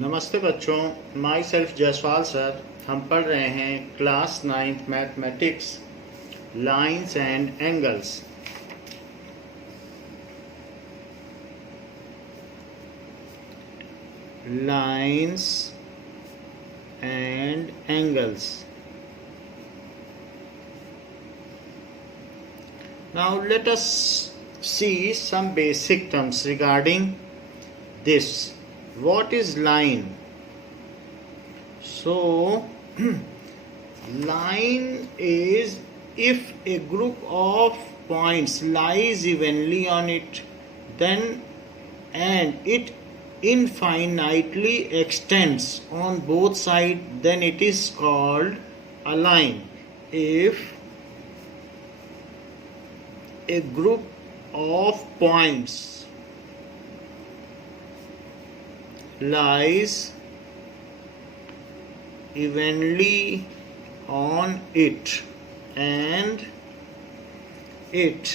नमस्ते बच्चों, my self Jaiswal sir. हम पढ़ रहे हैं class 9th mathematics, lines and angles. Lines and angles. Now let us see some basic terms regarding this. What is line? So line is if a group of points lies evenly on it, then and it infinitely extends on both sides, then it is called a line. If a group of points lies evenly on it and it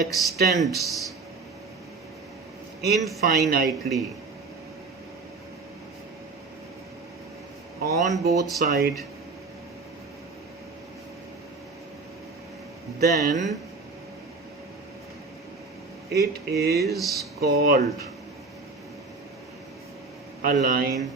extends infinitely on both sides, then it is called a line.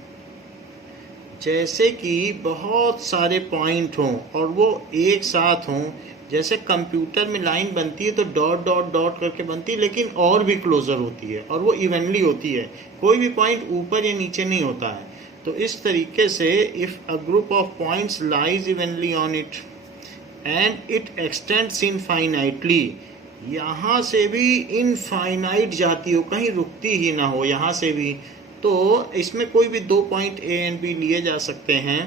जैसे कि बहुत सारे point हों और वो एक साथ हों, जैसे कंप्यूटर में लाइन बनती है तो डॉट डॉट डॉट करके बनती है, लेकिन और भी क्लोजर होती है और वो इवनली होती है, कोई भी पॉइंट ऊपर या नीचे नहीं होता है। तो इस तरीके से if a group of points lies evenly on it and it extends infinitely, यहाँ से भी इनफाइनाइट जाती हो, कहीं रुकती ही ना हो, यहाँ से भी, तो इसमें कोई भी दो पॉइंट ए एंड बी लिए जा सकते हैं,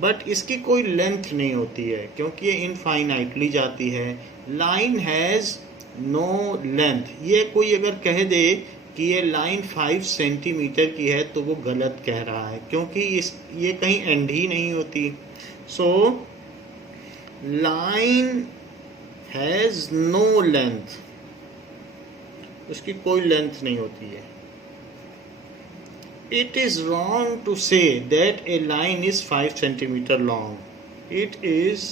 बट इसकी कोई लेंथ नहीं होती है क्योंकि ये इनफाइनाइटली जाती है। Line has no length. ये कोई अगर कह दे कि ये लाइन 5 सेंटीमीटर की है तो वो गलत कह रहा है, क्योंकि ये कहीं एंड ही नहीं होती। So line has no length, उसकी कोई लेंथ नहीं होती है। It is wrong to say that a line is 5 centimeter long. It is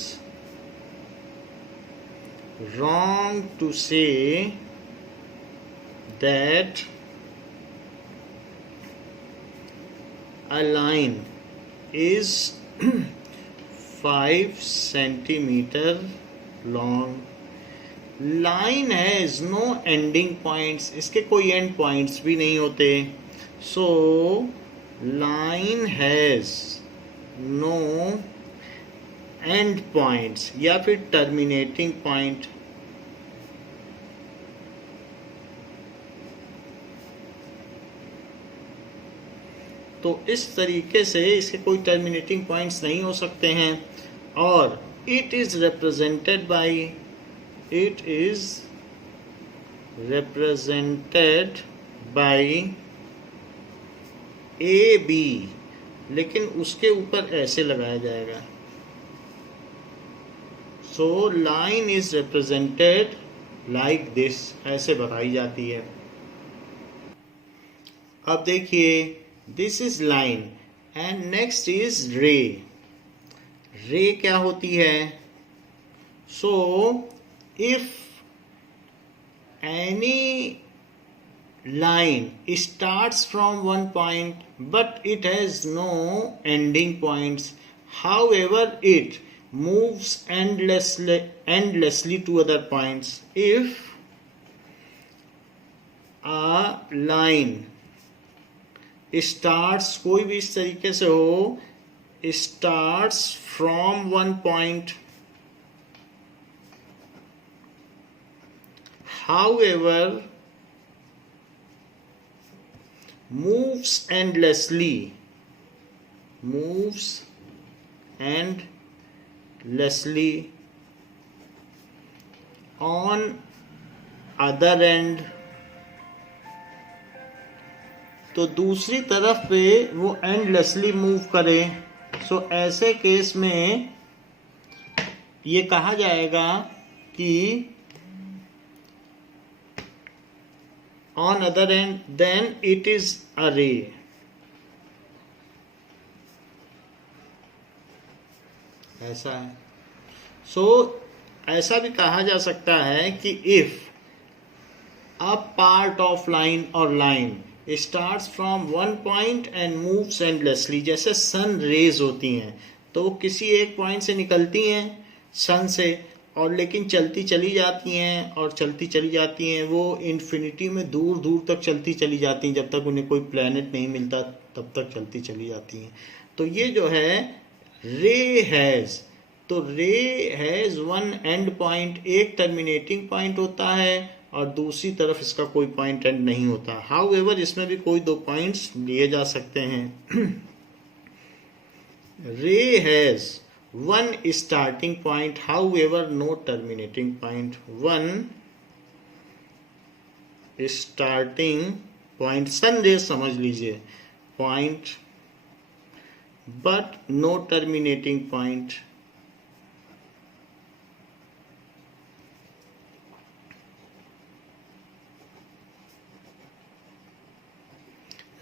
wrong to say that a line is 5 centimeter long. Line has no ending points. इसके कोई end points भी नहीं होते। So line has no end points या फिर terminating point। तो इस तरीके से इसके कोई terminating points नहीं हो सकते हैं। और it is represented by A B, लेकिन उसके ऊपर ऐसे लगाया जाएगा। So line is represented like this, ऐसे बताई जाती है। अब देखिए, this is line and next is ray. Ray क्या होती है? So if any line starts from one point but it has no ending points, however it moves endlessly to other points. If a line starts, कोई भी इस तरीके से हो, starts from one point, however moves endlessly on other end, तो दूसरी तरफ पे वो endlessly मूव करे। सो ऐसे केस में ये कहा जाएगा कि on other end, then it is a ray. ऐसा है। सो ऐसा भी कहा जा सकता है कि if a part of line और line starts from one point and moves endlessly, जैसे सन रेज होती हैं तो वो किसी एक पॉइंट से निकलती हैं सन से, और लेकिन चलती चली जाती हैं और चलती चली जाती हैं, वो इन्फिनिटी में दूर दूर तक चलती चली जाती हैं, जब तक उन्हें कोई प्लेनेट नहीं मिलता तब तक चलती चली जाती हैं। तो ये जो है रे हैज़, तो रे हैज़ वन एंड पॉइंट, एक टर्मिनेटिंग पॉइंट होता है और दूसरी तरफ इसका कोई पॉइंट एंड नहीं होता। हाउएवर इसमें भी कोई दो पॉइंट्स लिए जा सकते हैं। Ray has one starting point, however no terminating point. One starting point, sun ray समझ लीजिए point, but no terminating point.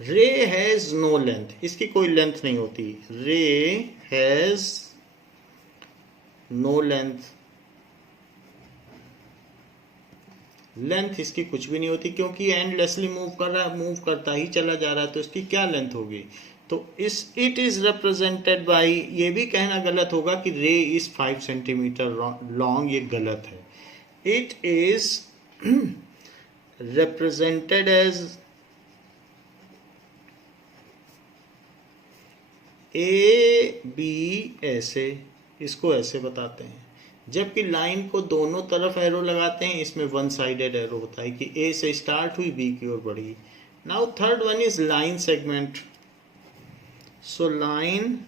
Ray has no length, इसकी कोई लेंथ नहीं होती। रे हैज नो लेंथ, लेंथ इसकी कुछ भी नहीं होती क्योंकि एंडलेसली मूव कर रहा है, मूव करता ही चला जा रहा है, तो इसकी क्या लेंथ होगी। तो इस इट इज रिप्रेजेंटेड बाय, ये भी कहना गलत होगा कि रे इज 5 सेंटीमीटर लॉन्ग, ये गलत है। It is represented as A B, ऐसे इसको ऐसे बताते हैं, जबकि लाइन को दोनों तरफ एरो लगाते हैं, इसमें वन साइडेड एरो होता है कि ए से स्टार्ट हुई बी की ओर बढ़ी। Now third one is line segment. So line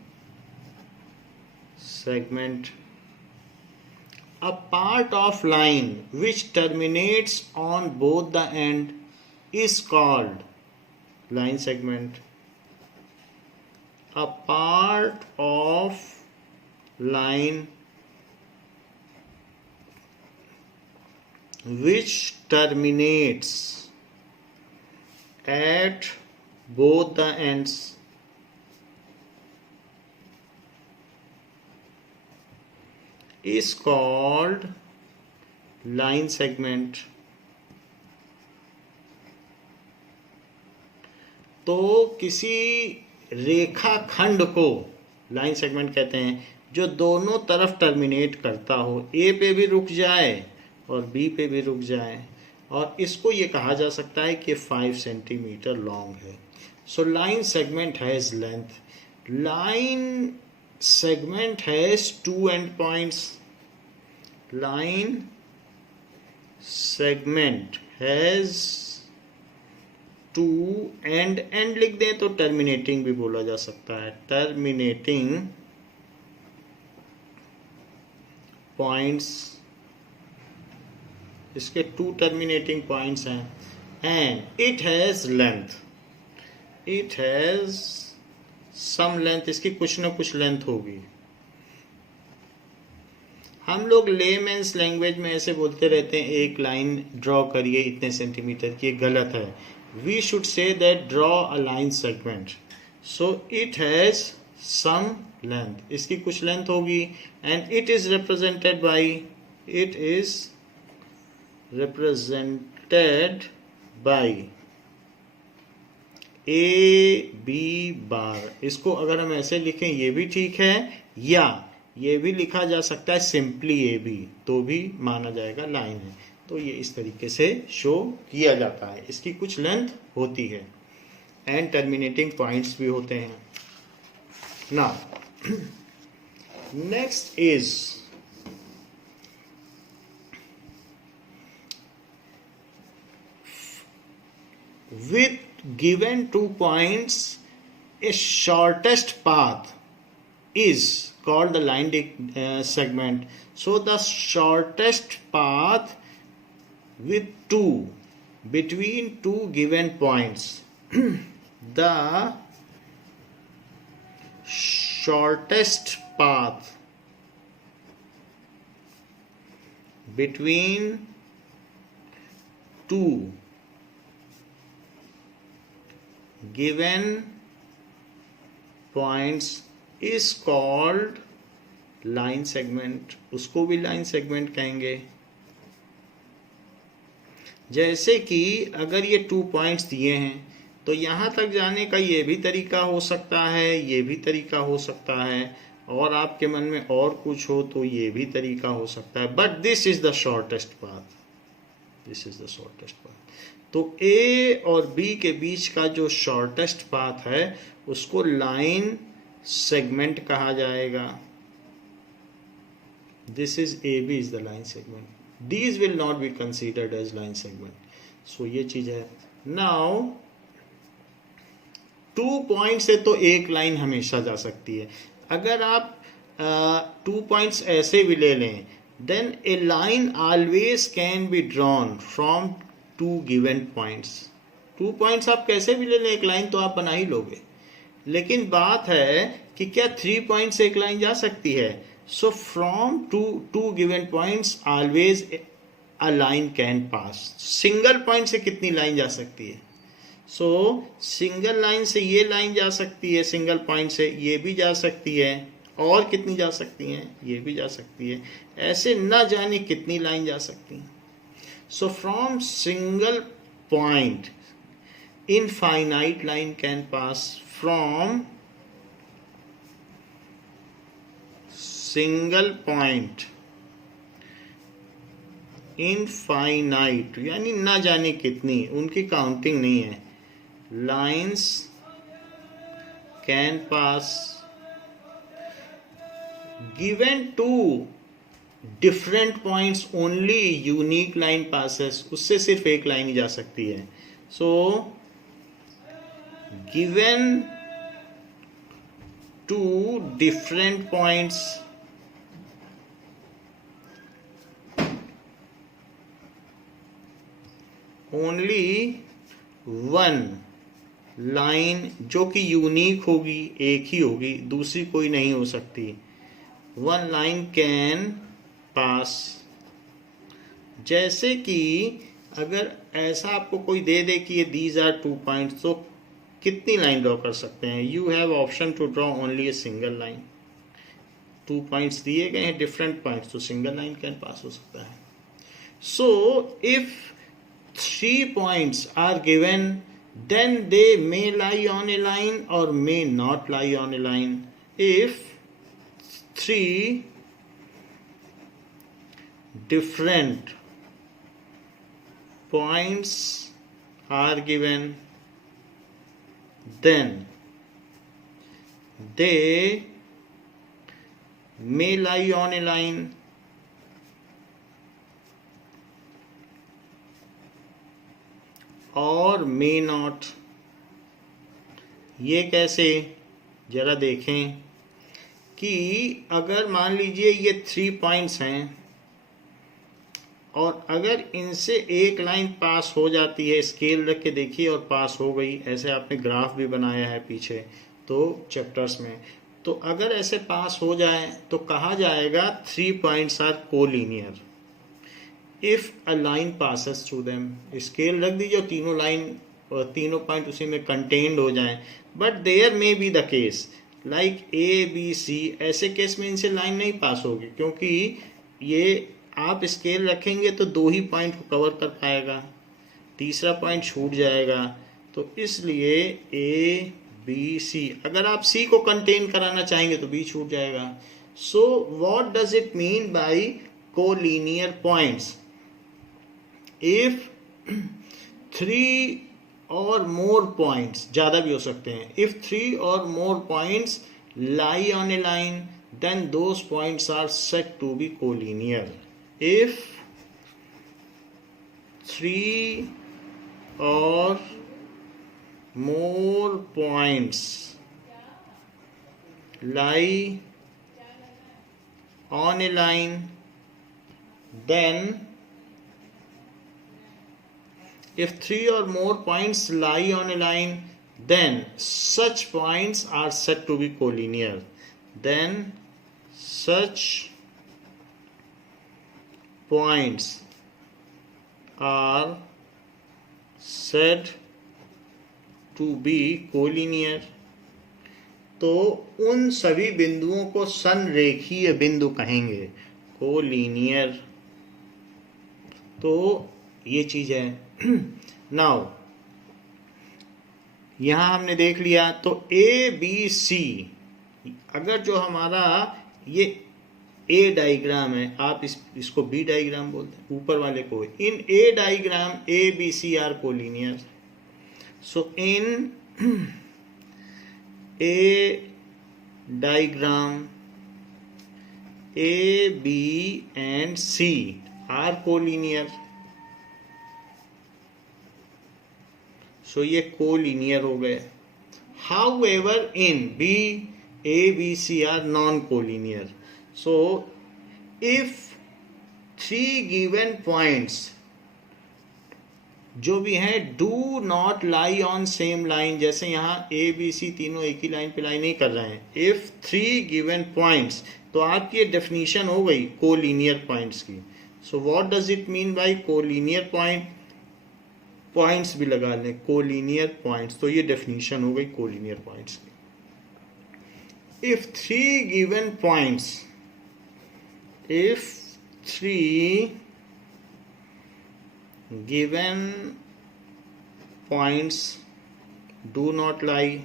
segment, a part of line which terminates on both the end is called line segment. A part of line which terminates at both the ends is called line segment. तो किसी रेखा खंड को line segment कहते हैं जो दोनों तरफ terminate करता हो, ए पे भी रुक जाए और बी पे भी रुक जाए, और इसको ये कहा जा सकता है कि 5 सेंटीमीटर लॉन्ग है। So line segment has length. Line segment has two endpoints. Line segment has two end लिख दें तो terminating भी बोला जा सकता है। terminating points, इसके two terminating points हैं, and it has length. It has some length, इसकी कुछ ना कुछ लेंथ होगी। हम लोग लेमेंस लैंग्वेज में ऐसे बोलते रहते हैं एक लाइन ड्रॉ करिए इतने सेंटीमीटर की, ये गलत है। We should say that draw a line segment. So it has some length, इसकी कुछ लेंथ होगी, and it is represented by, it is represented by A B bar. इसको अगर हम ऐसे लिखें ये भी ठीक है, या ये भी लिखा जा सकता है सिंपली ए बी, तो भी माना जाएगा लाइन है। तो ये इस तरीके से शो किया जाता है, इसकी कुछ लेंथ होती है एंड टर्मिनेटिंग पॉइंट्स भी होते हैं। Now next is with given 2 points, a shortest path is called the line segment. So the shortest path with 2 between 2 given points, the shortest path between 2 given points is called line segment, उसको भी line segment कहेंगे। जैसे कि अगर ये 2 points दिए हैं तो यहाँ तक जाने का ये भी तरीका हो सकता है, ये भी तरीका हो सकता है, और आपके मन में और कुछ हो तो ये भी तरीका हो सकता है, but this is the shortest path, this is the shortest path. तो ए और बी के बीच का जो शॉर्टेस्ट पाथ है उसको लाइन सेगमेंट कहा जाएगा। This is A B is the line segment, these will not be considered as line segment. So ये चीज है। Now 2 पॉइंट से तो एक लाइन हमेशा जा सकती है। अगर आप 2 पॉइंट्स ऐसे भी ले लें, then a line always can be drawn from 2 given points. 2 points आप कैसे भी ले लें, एक लाइन तो आप बना ही लोगे, लेकिन बात है कि क्या 3 पॉइंट से एक लाइन जा सकती है? So from two given points always a line can pass. Single point से कितनी लाइन जा सकती है? So सिंगल लाइन से ये लाइन जा सकती है, सिंगल पॉइंट से ये भी जा सकती है, और कितनी जा सकती हैं? ये भी जा सकती है। ऐसे न जाने कितनी लाइन जा सकती हैं। So from single point infinite line can pass from single point infinite, यानी ना जाने कितनी, उनकी काउंटिंग नहीं है, lines can pass given two different points only unique line passes, उससे सिर्फ एक लाइन ही जा सकती है। So given two different points only one line, जो कि यूनिक होगी, एक ही होगी, दूसरी कोई नहीं हो सकती, वन लाइन कैन पास। जैसे कि अगर ऐसा आपको कोई दे दे कि ये दीज आर 2 पॉइंट्स, तो कितनी लाइन ड्रॉ कर सकते हैं? You have option to draw only a single line. 2 points दिए गए हैं, डिफरेंट पॉइंट्स, तो सिंगल लाइन कैन पास हो सकता है। So if 3 points are given, then they may lie on a line or may not lie on a line. If 3 different points are given, then they may lie on a line और may not. ये कैसे? जरा देखें कि अगर मान लीजिए ये 3 पॉइंट्स हैं और अगर इनसे एक लाइन पास हो जाती है, स्केल रख के देखिए और पास हो गई, ऐसे आपने ग्राफ भी बनाया है पीछे तो चैप्टर्स में, तो अगर ऐसे पास हो जाए तो कहा जाएगा 3 points are collinear if a line passes through them. Scale रख दीजिए, तीनों लाइन और तीनों पॉइंट उसी में कंटेन्ड हो जाएं, but there may be the case like A B C, ऐसे केस में इनसे लाइन नहीं पास होगी, क्योंकि ये आप स्केल रखेंगे तो 2 ही पॉइंट को कवर कर पाएगा, तीसरा पॉइंट छूट जाएगा, तो इसलिए ए बी सी, अगर आप सी को कंटेन कराना चाहेंगे तो बी छूट जाएगा। So what does it mean bye collinear points? If 3 और मोर पॉइंट्स, ज़्यादा भी हो सकते हैं, इफ 3 और more points lie on a line, then those points are said to be collinear. If 3 or more points lie on a line, then if 3 or more points lie on a line, then such points are said to be collinear. Then such points are said to be collinear. तो उन सभी बिंदुओं को संरेखीय बिंदु कहेंगे, collinear. तो ये चीज है। नाउ यहां हमने देख लिया, तो ए बी सी, अगर जो हमारा ये ए डायग्राम है, आप इसको बी डायग्राम बोलते हैं, ऊपर वाले को, in a diagram A B C are collinear. So in a diagram A B and C are collinear. So ये कोलिनियर हो गए। However in B A B C are non collinear. So, if three given points जो भी हैं do not lie on same line, जैसे यहाँ A B C तीनों एक ही लाइन पे लाई नहीं कर रहे हैं, if three given points, तो आपकी ये डेफिनेशन हो गई कोलिनियर पॉइंट्स की। So what does it mean by collinear point? Points भी लगा लें, कोलिनियर पॉइंट्स, तो ये डेफिनेशन हो गई कोलिनियर पॉइंट्स की। If three given points, if three given points do not lie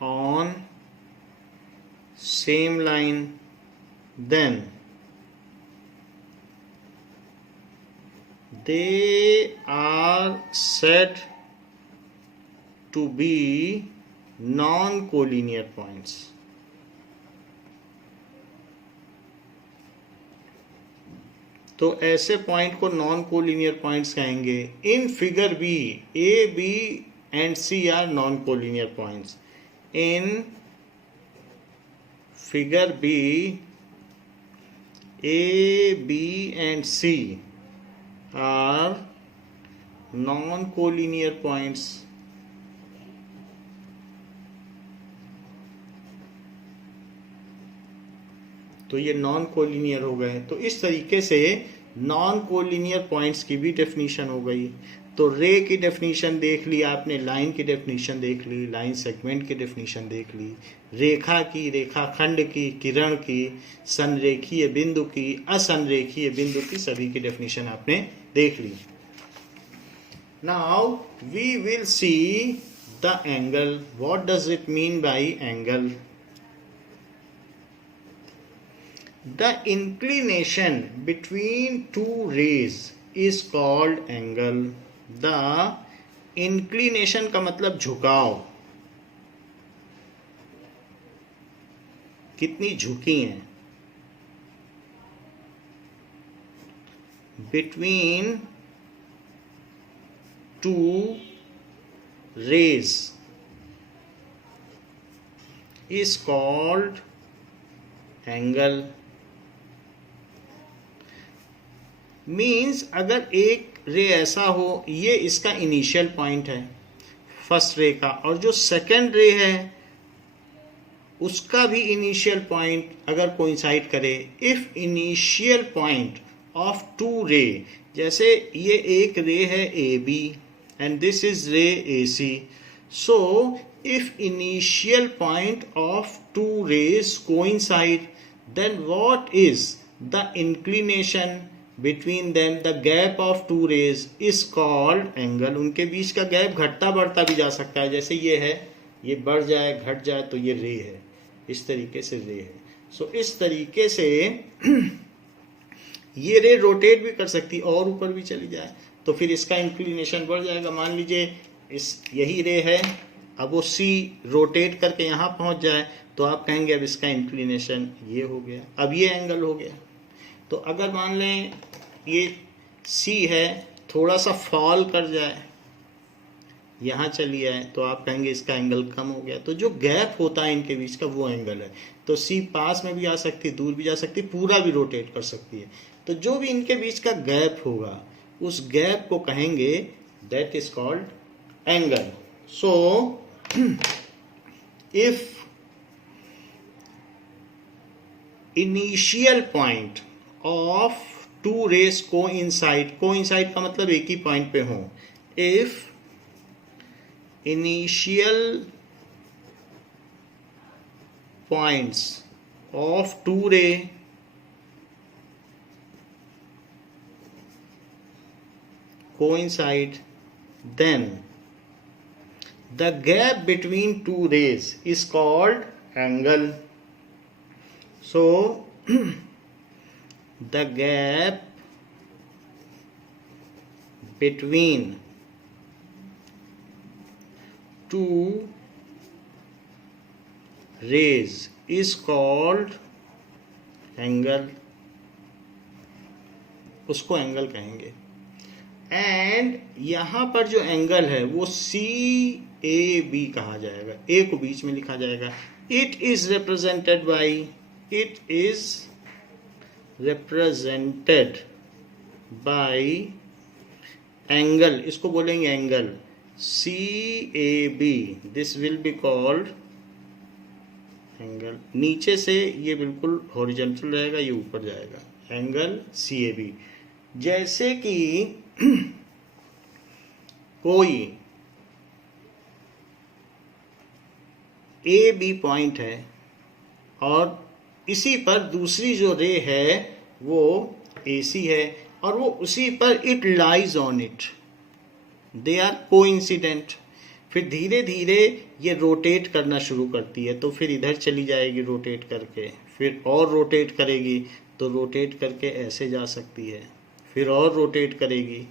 on same line, then they are said to be non-collinear points. तो ऐसे पॉइंट को नॉन कोलिनियर पॉइंट्स कहेंगे। In figure B A B and C are non collinear points. In figure B A B and C are non collinear points. तो ये non collinear हो गए। तो इस तरीके से नॉन कोलिनियर पॉइंट्स की भी डेफिनेशन हो गई। तो रे की डेफिनेशन देख ली आपने, लाइन की डेफिनेशन देख ली, लाइन सेगमेंट की डेफिनेशन देख ली, रेखा की, रेखाखंड की, किरण की, संरेखीय बिंदु की, असंरेखीय बिंदु की, सभी की डेफिनेशन आपने देख ली। Now we will see the angle. What does it mean by angle? The inclination between two rays is called angle. The inclination का मतलब झुकाव, कितनी झुकी हैं, between two rays is called angle. Means अगर एक रे ऐसा हो, ये इसका इनिशियल पॉइंट है फर्स्ट रे का, और जो सेकंड रे है उसका भी इनिशियल पॉइंट अगर कोइंसाइड करे, if initial point of two ray, जैसे ये एक रे है A B and this is ray A C, so if initial point of two rays coincide, then what is the inclination between them, the gap of two rays is called angle. उनके बीच का gap घटता बढ़ता भी जा सकता है, जैसे ये है, ये बढ़ जाए घट जाए तो ये रे है, इस तरीके से रे है। सो इस तरीके से ये रे रोटेट भी कर सकती और ऊपर भी चली जाए, तो फिर इसका इंक्लिनेशन बढ़ जाएगा। मान लीजिए इस यही रे है, अब वो सी रोटेट करके यहाँ पहुँच जाए, तो आप कहेंगे अब इसका इंक्लिनेशन ये हो गया, अब ये एंगल हो गया। तो अगर मान लें ये सी है, थोड़ा सा फॉल कर जाए, यहाँ चली आए, तो आप कहेंगे इसका एंगल कम हो गया। तो जो गैप होता है इनके बीच का वो एंगल है। तो सी पास में भी आ सकती है, दूर भी जा सकती है, पूरा भी रोटेट कर सकती है। तो जो भी इनके बीच का गैप होगा उस गैप को कहेंगे that is called angle. So if initial point of two rays coincide, coincide का मतलब एक ही पॉइंट पे हो, if initial points of two ray coincide, then the gap between two rays is called angle. So the gap between two rays is called angle. उसको angle कहेंगे. And यहां पर जो एंगल है वो CAB कहा जाएगा. ए को बीच में लिखा जाएगा. It is represented by angle. इसको बोलेंगे angle CAB. This will be called angle. नीचे से ये बिल्कुल हॉरिजॉन्टल रहेगा, ये ऊपर जाएगा. Angle CAB. जैसे कि कोई AB पॉइंट है और इसी पर दूसरी जो रे है वो AC है और वो उसी पर it lies on it. They are coincident. फिर धीरे धीरे ये रोटेट करना शुरू करती है, तो फिर इधर चली जाएगी रोटेट करके, फिर और रोटेट करेगी तो रोटेट करके ऐसे जा सकती है, फिर और रोटेट करेगी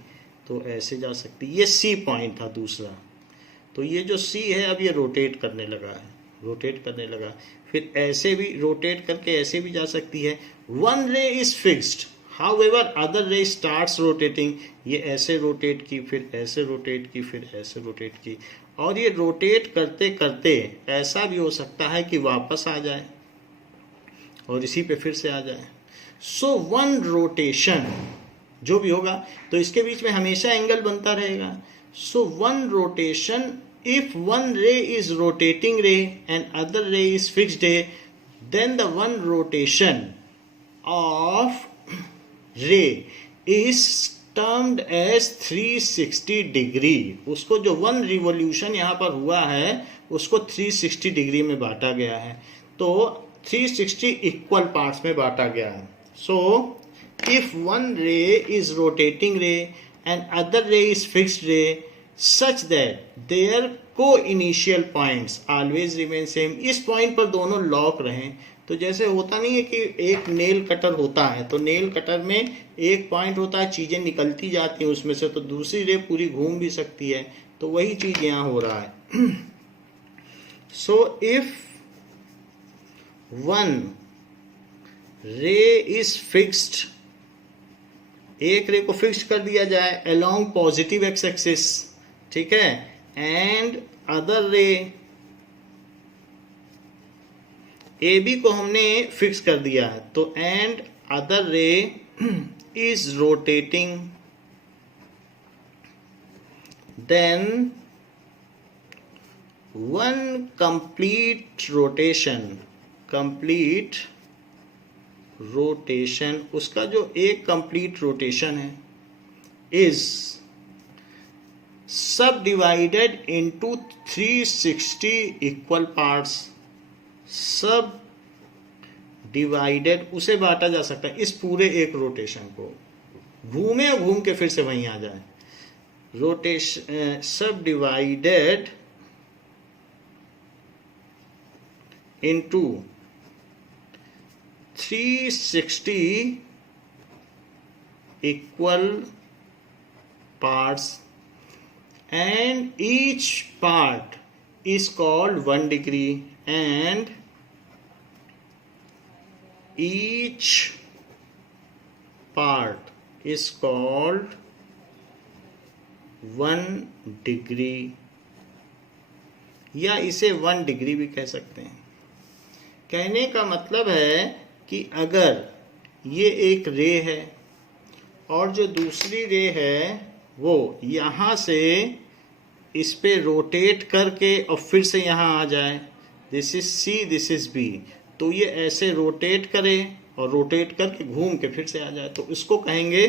तो ऐसे जा सकती है. ये C पॉइंट था दूसरा. तो ये जो C है अब ये रोटेट करने लगा. फिर ऐसे भी रोटेट करके ऐसे भी जा सकती है. One ray is fixed, however other रे स्टार्ट्स रोटेटिंग. ये ऐसे रोटेट की, फिर ऐसे रोटेट की, फिर ऐसे रोटेट की, और ये रोटेट करते करते ऐसा भी हो सकता है कि वापस आ जाए और इसी पे फिर से आ जाए. सो वन रोटेशन जो भी होगा तो इसके बीच में हमेशा एंगल बनता रहेगा. So one rotation, if one ray is rotating ray and other ray is fixed ray, then the one rotation of ray is termed as 360 degree. उसको जो वन रिवोल्यूशन यहाँ पर हुआ है उसको 360 डिग्री में बांटा गया है. तो 360 इक्वल पार्ट्स में बांटा गया है. So if one ray is rotating ray and other ray is fixed ray such that their co-initial points always remain same. इस पॉइंट पर दोनों लॉक रहें. तो जैसे होता नहीं है कि एक नेल कटर होता है तो नेल कटर में एक पॉइंट होता है, चीजें निकलती जाती हैं उसमें से, तो दूसरी रे पूरी घूम भी सकती है. तो वही चीज यहाँ हो रहा है. So if one ray is fixed, एक रे को फिक्स कर दिया जाए अलोंग पॉजिटिव एक्स एक्सिस, ठीक है, एंड अदर रे AB को हमने फिक्स कर दिया है, तो and other ray is rotating, then one complete rotation, उसका जो एक कंप्लीट रोटेशन है is subdivided into 360 equal parts. Subdivided, उसे बांटा जा सकता है इस पूरे एक रोटेशन को, घूमे और घूम के फिर से वहीं आ जाए. रोटेशन सब divided into 360 equal parts and each part is called 1 degree and each part is called 1 degree, या इसे 1 डिग्री भी कह सकते हैं. कहने का मतलब है कि अगर ये एक रे है और जो दूसरी रे है वो यहाँ से इस पे रोटेट करके और फिर से यहाँ आ जाए, this is C, this is B, तो ये ऐसे रोटेट करे और रोटेट करके घूम के फिर से आ जाए, तो इसको कहेंगे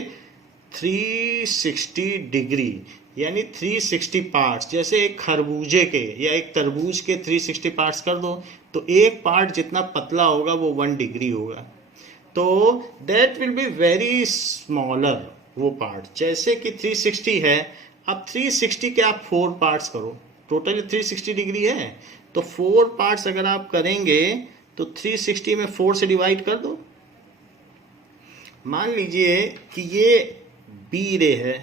360 डिग्री. यानी 360 पार्ट्स, जैसे एक खरबूजे के या एक तरबूज के 360 पार्ट्स कर दो तो एक पार्ट जितना पतला होगा वो 1 डिग्री होगा, तो that will be very smaller वो पार्ट। जैसे कि 360 है, अब 360 के आप 4 पार्ट्स करो, टोटल 360 डिग्री है, तो 4 पार्ट्स अगर आप करेंगे तो 360 में 4 से डिवाइड कर दो। मान लीजिए कि ये बी रे है,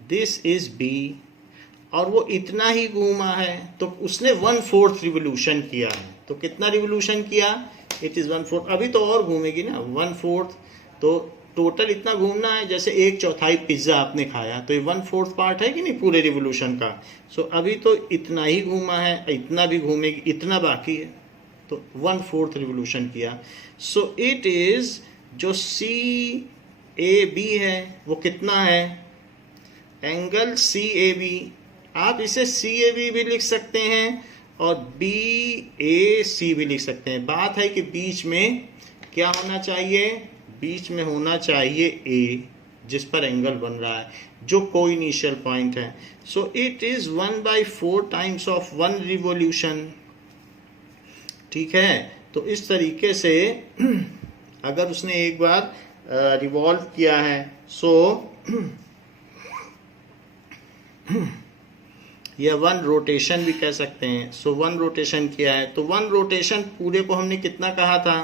दिस इज बी, और वो इतना ही घूमा है, तो उसने 1/4 रिवोल्यूशन किया है। तो कितना रिवोल्यूशन किया? It is 1/4। अभी तो और घूमेगी ना, 1/4, तो टोटल इतना घूमना है। जैसे 1/4 पिज्जा आपने खाया तो ये 1/4 पार्ट है कि नहीं पूरे रिवोल्यूशन का। सो अभी तो इतना ही घूमा है, इतना भी घूमेगी, इतना बाकी है, तो 1/4 रिवोल्यूशन किया। सो इट इज जो सी ए बी है वो कितना है? एंगल सी ए बी, आप इसे सी ए बी भी लिख सकते हैं और बी ए सी भी लिख सकते हैं। बात है कि बीच में क्या होना चाहिए? बीच में होना चाहिए ए, जिस पर एंगल बन रहा है, जो कोई इनिशियल पॉइंट है। So it is 1/4 times of 1 revolution. ठीक है, तो इस तरीके से अगर उसने एक बार रिवॉल्व किया है, सो या 1 रोटेशन भी कह सकते हैं। सो 1 रोटेशन किया है, तो 1 रोटेशन पूरे को हमने कितना कहा था?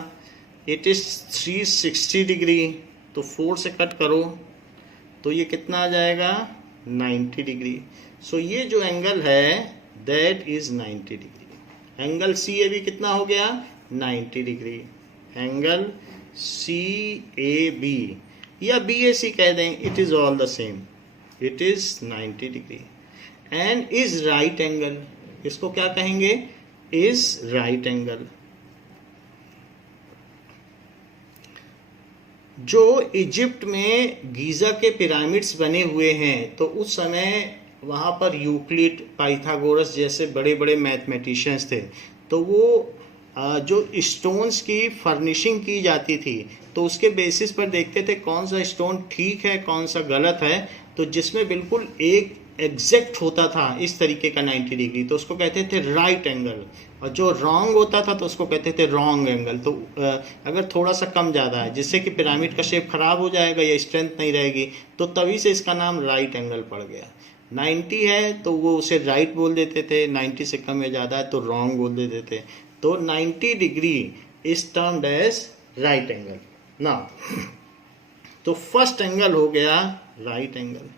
इट इज 360 डिग्री, तो 4 से कट करो तो ये कितना आ जाएगा? 90 डिग्री। सो ये जो एंगल है that is 90 degree. Angle C A B कितना हो गया? 90 degree. Angle C A B या बी ए सी कह दें, it is all the same, it is 90 degree and is right angle. इसको क्या कहेंगे? Is right angle. जो इजिप्ट में गीजा के पिरामिड्स बने हुए हैं, तो उस समय वहाँ पर यूक्लिड, पाइथागोरस जैसे बड़े बड़े मैथमेटिशियंस थे। तो वो जो स्टोन्स की फर्निशिंग की जाती थी, तो उसके बेसिस पर देखते थे कौन सा स्टोन ठीक है, कौन सा गलत है। तो जिसमें बिल्कुल एक एग्जैक्ट होता था इस तरीके का 90 डिग्री, तो उसको कहते थे राइट एंगल, और जो रॉन्ग होता था तो उसको कहते थे रॉन्ग एंगल। तो अगर थोड़ा सा कम ज़्यादा है, जिससे कि पिरामिड का शेप खराब हो जाएगा या स्ट्रेंथ नहीं रहेगी, तो तभी से इसका नाम राइट एंगल पड़ गया। 90 है तो वो उसे राइट बोल देते थे, 90 से कम या ज़्यादा है तो रॉन्ग बोल देते थे। तो 90 degree is termed as right angle. ना तो फर्स्ट एंगल हो गया right angle.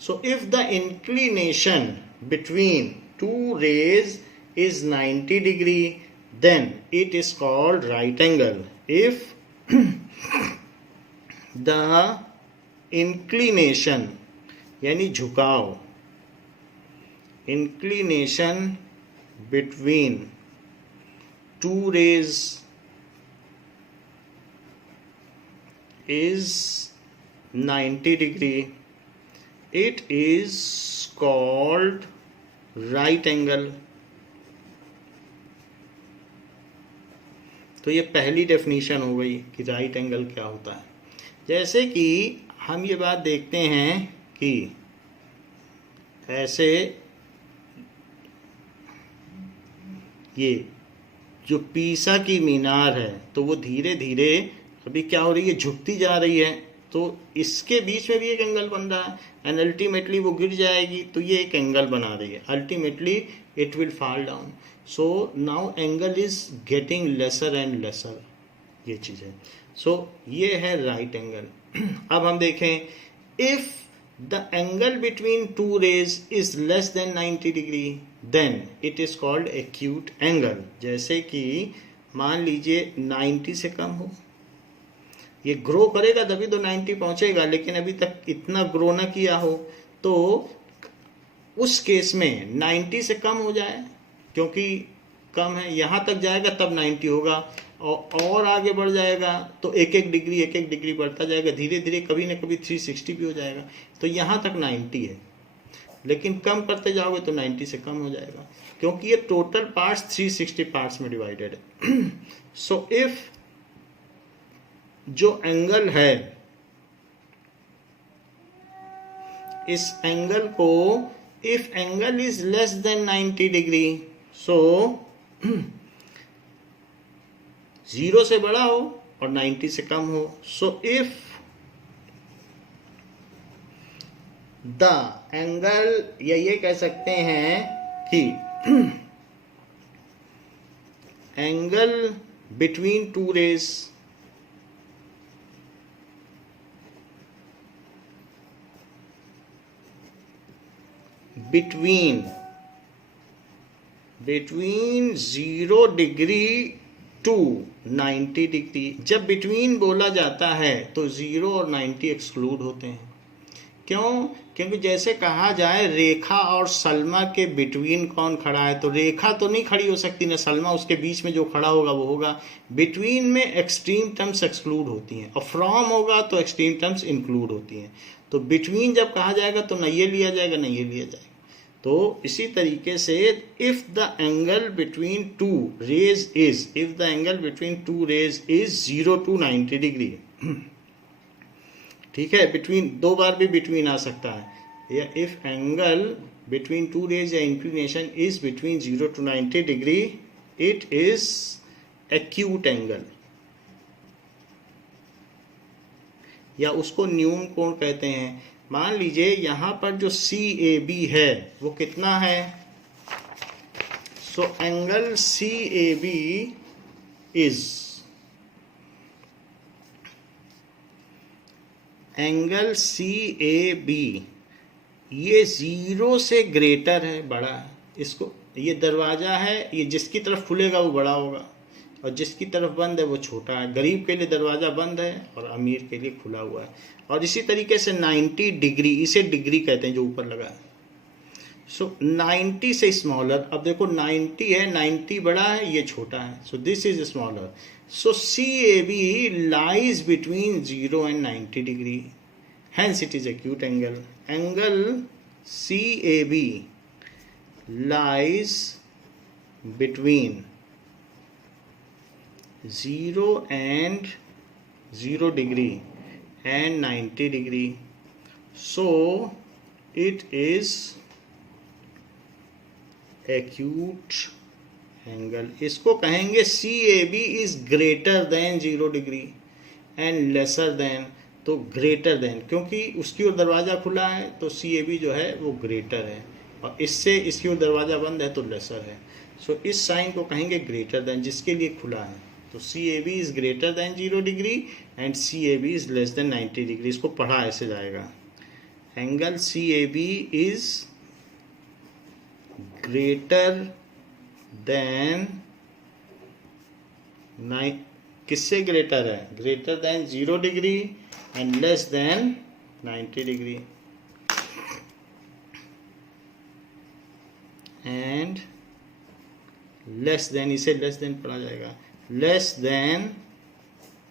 So if the inclination between two rays is 90 degree, then it is called right angle. If the inclination यानी झुकाव, inclination between two rays is 90 degree, it is called right angle. तो ये पहली definition हो गई कि right angle क्या होता है। जैसे कि हम ये बात देखते हैं कि ऐसे ये जो पीसा की मीनार है, तो वो धीरे धीरे अभी क्या हो रही है, झुकती जा रही है। तो इसके बीच में भी एक एंगल बन रहा है एंड अल्टीमेटली वो गिर जाएगी, तो ये एक एंगल बना रही है। Ultimately it will fall down. So now angle is getting lesser and lesser, ये चीज़ है। सो ये है राइट एंगल। अब हम देखें, if the angle between two rays is less than 90 degree, then it is called acute angle. जैसे कि मान लीजिए 90 से कम हो, ये ग्रो करेगा तभी तो 90 पहुंचेगा, लेकिन अभी तक इतना ग्रो ना किया हो, तो उस केस में 90 से कम हो जाए, क्योंकि कम है, यहाँ तक जाएगा तब 90 होगा, और आगे बढ़ जाएगा तो एक एक डिग्री बढ़ता जाएगा, धीरे धीरे कभी ना कभी 360 भी हो जाएगा। तो यहाँ तक 90 है, लेकिन कम करते जाओगे तो 90 से कम हो जाएगा, क्योंकि ये टोटल पार्ट्स 360 पार्ट्स में डिवाइडेड है। सो इफ जो एंगल है इस एंगल को, if angle is less than 90 degree, so 0 से बड़ा हो और 90 से कम हो, सो इफ द एंगल, या ये कह सकते हैं कि angle between two rays between 0 degree to 90 degree. जब बिटवीन बोला जाता है तो 0 और 90 एक्सक्लूड होते हैं। क्यों? क्योंकि जैसे कहा जाए रेखा और सलमा के बिटवीन कौन खड़ा है, तो रेखा तो नहीं खड़ी हो सकती ना सलमा, उसके बीच में जो खड़ा होगा वो होगा। बिटवीन में एक्सट्रीम टर्म्स एक्सक्लूड होती हैं और फ्रॉम होगा तो एक्सट्रीम टर्म्स इंक्लूड होती हैं। तो बिटवीन जब कहा जाएगा तो न ये लिया जाएगा न ये लिया जाएगा। तो इसी तरीके से if the angle between two rays is, if the angle between two rays is 0 to 90 degree, ठीक है, बिटवीन दो बार भी बिटवीन आ सकता है, या if angle between two rays या inclination is between 0 to 90 degree, it is acute angle, या उसको न्यून कोण कहते हैं। मान लीजिए यहां पर जो CAB है वो कितना है, so angle CAB is, angle CAB ये 0 से ग्रेटर है, बड़ा है। इसको, ये दरवाजा है, ये जिसकी तरफ खुलेगा वो बड़ा होगा और जिसकी तरफ बंद है वो छोटा है। गरीब के लिए दरवाजा बंद है और अमीर के लिए खुला हुआ है। और इसी तरीके से 90 डिग्री, इसे डिग्री कहते हैं जो ऊपर लगा है। सो 90 से स्मॉलर, अब देखो 90 है, 90 बड़ा है, ये छोटा है, सो this is smaller. So CAB lies between 0 and 90 degree, hence it is acute angle. Angle CAB lies between 0 and 0 degree and 90 degree, so it is acute angle. इसको कहेंगे CAB is greater then 0 degree and lesser than, तो greater than, क्योंकि उसकी ओर दरवाज़ा खुला है तो CAB जो है वो ग्रेटर है और इससे इसकी ओर दरवाज़ा बंद है तो लेसर है। सो इस साइन को कहेंगे ग्रेटर देन, जिसके लिए खुला है। तो CAB is greater then 0 degree and CAB is less than 90 degree. इसको पढ़ा ऐसे जाएगा, angle CAB is greater then, किससे ग्रेटर है, greater than 0 degree and less than 90 degree, and less than, इसे लेस देन पढ़ा जाएगा, लेस देन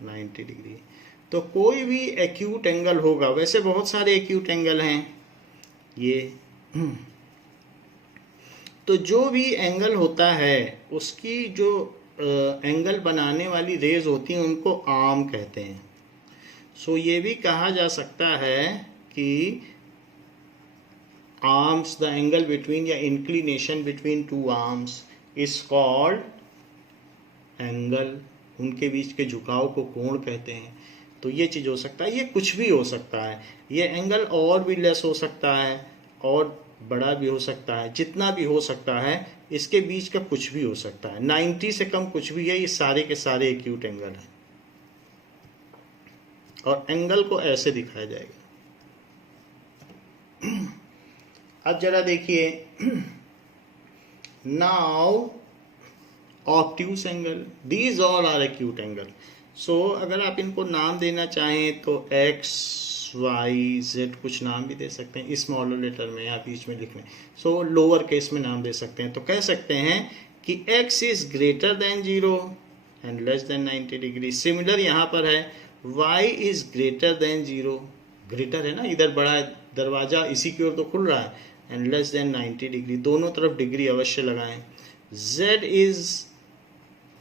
90 डिग्री। तो कोई भी एक्यूट एंगल होगा, वैसे बहुत सारे एक्यूट एंगल हैं ये, तो जो भी एंगल होता है उसकी जो एंगल बनाने वाली रेज होती हैं उनको आर्म कहते हैं। सो ये भी कहा जा सकता है कि आर्म्स, द एंगल बिटवीन या inclination between two arms is called angle, उनके बीच के झुकाव को कोण कहते हैं। तो ये चीज़ हो सकता है, ये कुछ भी हो सकता है, ये एंगल और भी लेस हो सकता है और बड़ा भी हो सकता है, जितना भी हो सकता है, इसके बीच का कुछ भी हो सकता है, 90 से कम कुछ भी है, ये सारे के सारे एक्यूट एंगल हैं। और एंगल को ऐसे दिखाया जाएगा। अब जरा देखिए, now obtuse angle, these all are acute angle. So अगर आप इनको नाम देना चाहें तो X, Y, Z कुछ नाम भी दे सकते हैं, स्मॉलर लेटर में या बीच में लिखने। सो लोअर केस में नाम दे सकते हैं। तो कह सकते हैं कि X is greater then 0 and less than 90 degree. Similar यहाँ पर है, Y is greater then 0, greater है ना, इधर बड़ा दरवाजा इसी की ओर तो खुल रहा है, एंड लेस देन 90 डिग्री, दोनों तरफ डिग्री अवश्य लगाएं। Z is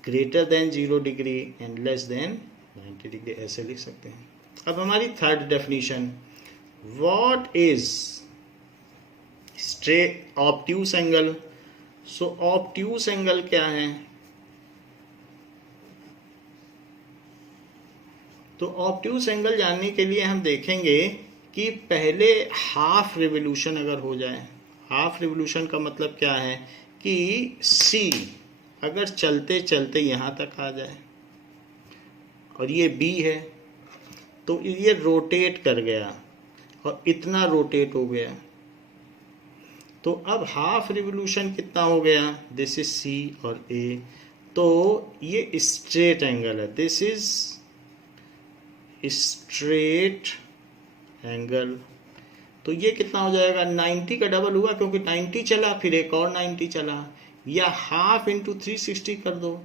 greater then 0 degree and less than 90 degree, ऐसे लिख सकते हैं। अब हमारी third definition, what is straight obtuse angle. So obtuse angle क्या है? तो ऑब्ट्यूस एंगल जानने के लिए हम देखेंगे कि पहले हाफ रिवोल्यूशन अगर हो जाए, हाफ रिवोल्यूशन का मतलब क्या है कि सी अगर चलते चलते यहाँ तक आ जाए और ये बी है, तो ये रोटेट कर गया और इतना रोटेट हो गया, तो अब हाफ रिवोल्यूशन कितना हो गया? दिस इज सी और ए, तो ये स्ट्रेट एंगल है, दिस इज स्ट्रेट एंगल। तो ये कितना हो जाएगा? 90 का डबल हुआ, क्योंकि 90 चला फिर एक और 90 चला, या हाफ इंटू 360 कर दो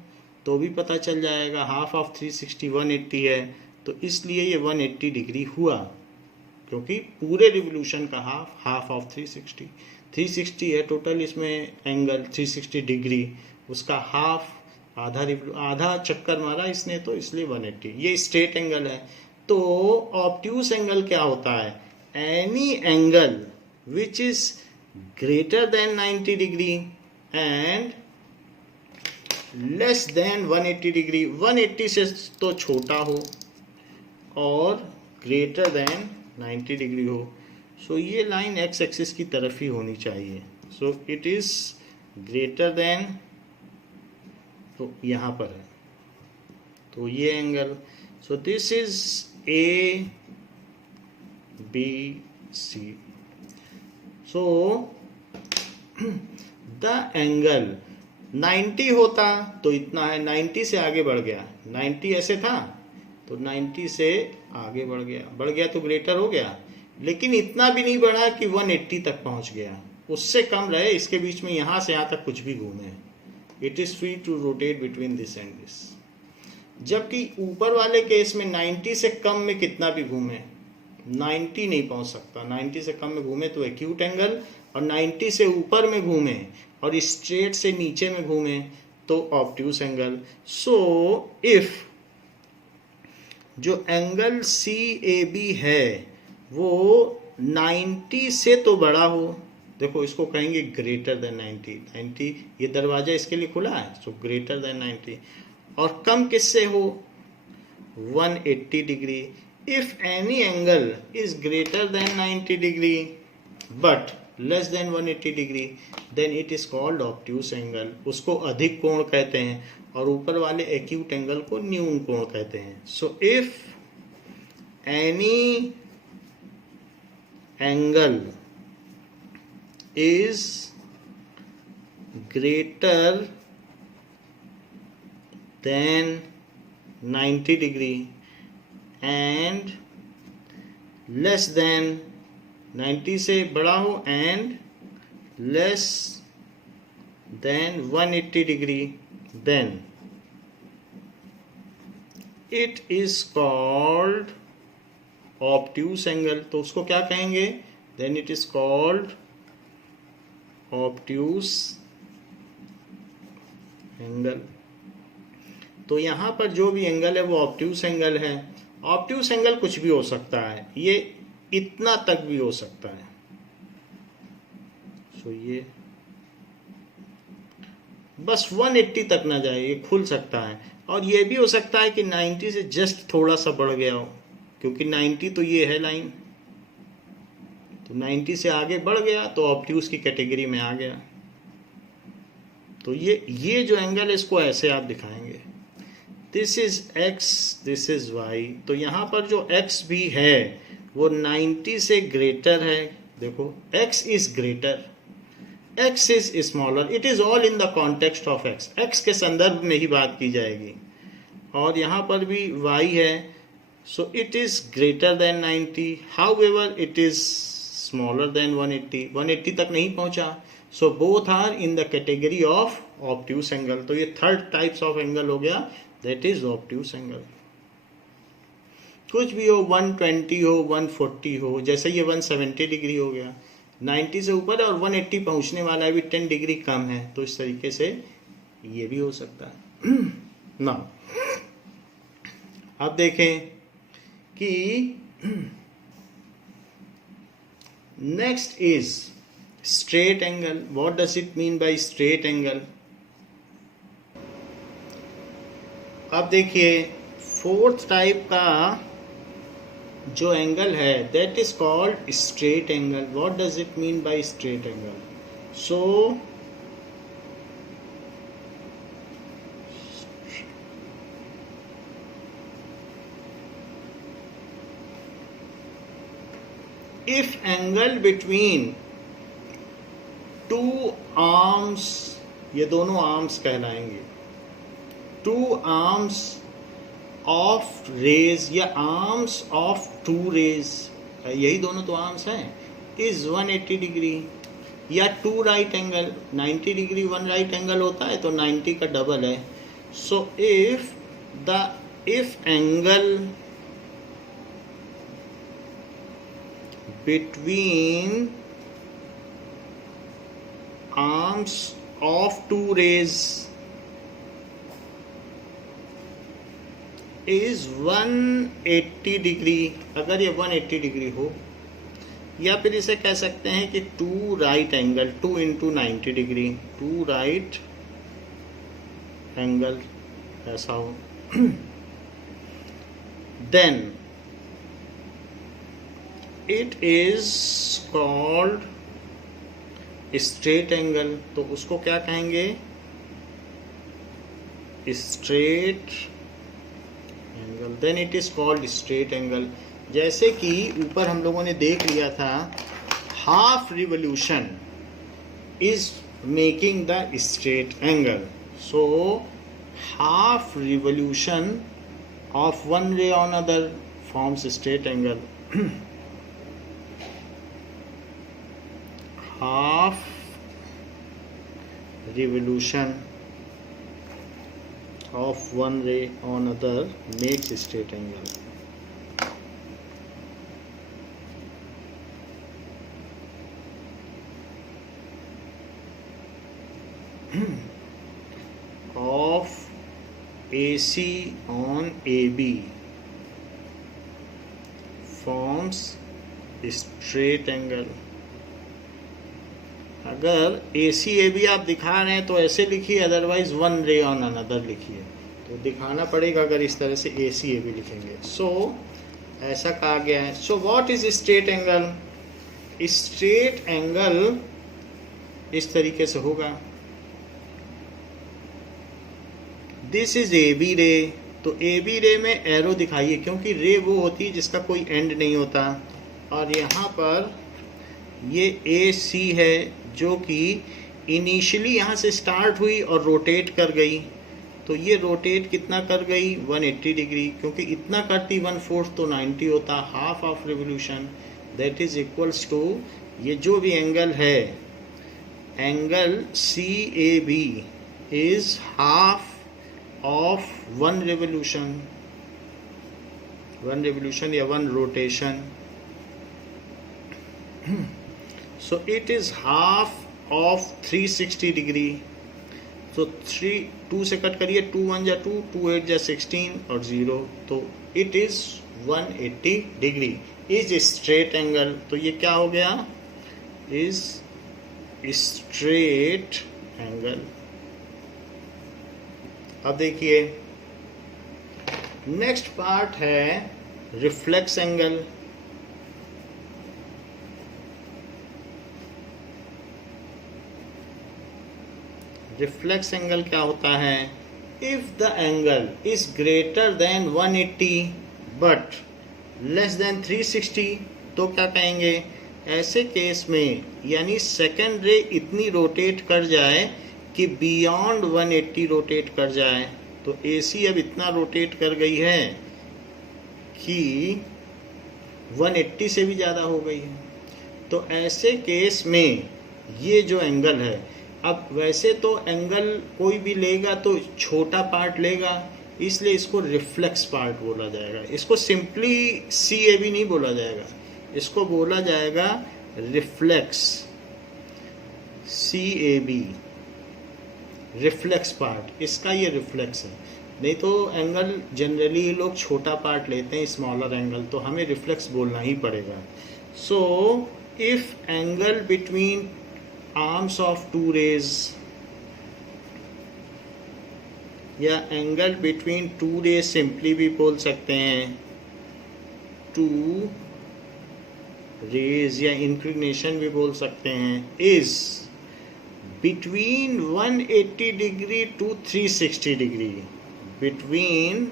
तो भी पता चल जाएगा। हाफ ऑफ 360 180 है, तो इसलिए ये 180 डिग्री हुआ, क्योंकि पूरे रिवोल्यूशन का हाफ ऑफ 360 है टोटल इसमें एंगल 360 डिग्री, उसका हाफ आधा चक्कर मारा इसने, तो इसलिए 180, ये स्ट्रेट एंगल है। तो ऑब्ट्यूस एंगल क्या होता है? Any angle which is greater than 90 degree and less than 180 degree, 180 से तो छोटा हो और ग्रेटर देन 90 डिग्री हो। सो ये लाइन एक्स एक्सिस की तरफ ही होनी चाहिए। So it is greater than, तो यहाँ पर है, तो ये angle, so this is A B C. So the angle 90 होता तो इतना है, 90 से आगे बढ़ गया, 90 ऐसे था तो 90 से आगे बढ़ गया तो ग्रेटर हो गया, लेकिन इतना भी नहीं बढ़ा कि 180 तक पहुंच गया, उससे कम रहे, इसके बीच में यहाँ से यहाँ तक कुछ भी घूमे। It is free to rotate between this and this. जबकि ऊपर वाले केस में 90 से कम में कितना भी घूमे 90 नहीं पहुंच सकता, 90 से कम में घूमे तो एक्यूट एंगल, और 90 से ऊपर में घूमे और स्ट्रेट से नीचे में घूमे तो ऑब्ट्यूस एंगल। सो इफ जो एंगल सी ए बी है वो 90 से तो बड़ा हो, देखो इसको कहेंगे ग्रेटर देन 90, ये दरवाजा इसके लिए खुला है, सो ग्रेटर देन 90, और कम किससे हो? 180 degree. If any angle is greater than 90 degree but less than 180 degree then it is called obtuse angle, उसको अधिक कोण कहते हैं, और ऊपर वाले एक्यूट एंगल को न्यून कोण कहते हैं। सो if any angle is greater than 90 degree and less than 90 से बड़ा हो and less than 180 degree then it is called obtuse angle। तो उसको क्या कहेंगे? then it is called obtuse angle. तो यहाँ पर जो भी एंगल है वो ऑब्ट्यूस एंगल है। ऑब्ट्यूस एंगल कुछ भी हो सकता है, ये इतना तक भी हो सकता है, सो ये बस 180 तक ना जाए, ये खुल सकता है, और ये भी हो सकता है कि 90 से जस्ट थोड़ा सा बढ़ गया हो, क्योंकि 90 तो ये है लाइन, तो 90 से आगे बढ़ गया तो ऑब्ट्यूस की कैटेगरी में आ गया। तो ये जो एंगल है इसको ऐसे आप दिखाएंगे, this is x, this is y. तो यहाँ पर जो एक्स भी है वो 90 से ग्रेटर है, देखो x is greater, x is smaller, it is all in the context of x, x के संदर्भ में ही बात की जाएगी। और यहाँ पर भी वाई है, so it is greater than 90, however it is smaller than 180 तक नहीं पहुंचा, so both are in the category of obtuse angle. तो ये थर्ड टाइप्स ऑफ एंगल हो गया, दैट इज ऑब्ट्यूस एंगल। कुछ भी हो, 120 हो, 140 हो, जैसे ये 170 डिग्री हो गया, 90 से ऊपर है और 180 पहुंचने वाला है, भी 10 डिग्री कम है, तो इस तरीके से ये भी हो सकता है ना। अब देखें कि next is straight angle. What does it mean by straight angle? अब देखिए फोर्थ टाइप का जो एंगल है that is called straight angle. What does it mean by straight angle? So if angle between two arms, ये दोनों arms कहलाएंगे, two arms of rays या arms of two rays, यही दोनों तो आर्म्स हैं, is 180 डिग्री या two right angle 90 degree. One right angle होता है तो 90 का डबल है. So if angle between arms of two rays is 180 degree, अगर ये 180 डिग्री हो, या फिर इसे कह सकते हैं कि two right angle, 2 into 90 degree, two right angle ऐसा हो, then it is called straight angle. तो उसको क्या कहेंगे? Straight angle. Then it is called straight angle. जैसे कि ऊपर हम लोगों ने देख लिया था, half revolution is making the straight angle. So half revolution of one ray on other forms straight angle. half revolution of one ray on other makes straight angle. Of AC on AB forms straight angle. अगर ए सी A B आप दिखा रहे हैं तो ऐसे लिखिए, otherwise one ray on another लिखिए. तो दिखाना पड़ेगा अगर इस तरह से ए सी ए बी लिखेंगे. सो ऐसा कहा गया है. So what is straight angle? Straight angle इस तरीके से होगा. दिस इज ए बी रे. तो ए बी रे में एरो दिखाइए, क्योंकि रे वो होती है जिसका कोई एंड नहीं होता. और यहाँ पर ये ए सी है जो कि इनिशियली यहाँ से स्टार्ट हुई और रोटेट कर गई. तो ये रोटेट कितना कर गई? 180 डिग्री. क्योंकि इतना करती 1/4 तो 90 होता. Half of revolution that is equals to, ये जो भी एंगल है, angle C A B is half of one revolution या one rotation. So it is half of 360 degree. So 2 से कट करिए, 2 1 जा 2, 2 8 जा 16 और 0. तो it is 180 degree is straight angle. तो ये क्या हो गया? is straight angle. अब देखिए नेक्स्ट पार्ट है रिफ्लेक्स एंगल. रिफ्लेक्स एंगल क्या होता है? If the angle is greater than 180 but less then 360, तो क्या कहेंगे? ऐसे केस में यानी सेकेंड रे इतनी रोटेट कर जाए कि बियॉन्ड 180 रोटेट कर जाए. तो AC अब इतना रोटेट कर गई है कि 180 से भी ज़्यादा हो गई है. तो ऐसे केस में ये जो एंगल है, अब वैसे तो एंगल कोई भी लेगा तो छोटा पार्ट लेगा, इसलिए इसको रिफ्लेक्स पार्ट बोला जाएगा. इसको सिंपली CAB नहीं बोला जाएगा, इसको बोला जाएगा रिफ्लेक्स, CAB, रिफ्लेक्स पार्ट. इसका ये रिफ्लेक्स है. नहीं तो एंगल जनरली लोग छोटा पार्ट लेते हैं, स्मॉलर एंगल, तो हमें रिफ्लेक्स बोलना ही पड़ेगा. So if angle between arms of two rays या angle between two rays simply भी बोल सकते हैं, टू रेज या इंक्लिनेशन भी बोल सकते हैं, is between 180 degree to 360 degree, between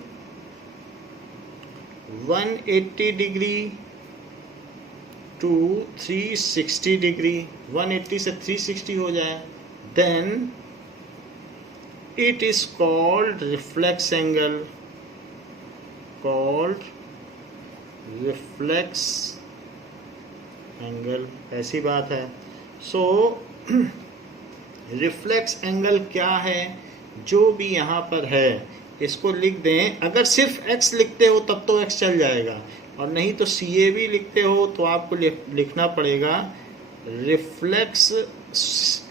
180 degree to 360 degree, 180 से 360 हो जाए, then it is called reflex angle, called reflex angle, ऐसी बात है। सो रिफ्लेक्स एंगल क्या है, जो भी यहाँ पर है इसको लिख दें। अगर सिर्फ x लिखते हो तब तो x चल जाएगा, और नहीं तो CAB लिखते हो तो आपको लिखना पड़ेगा reflex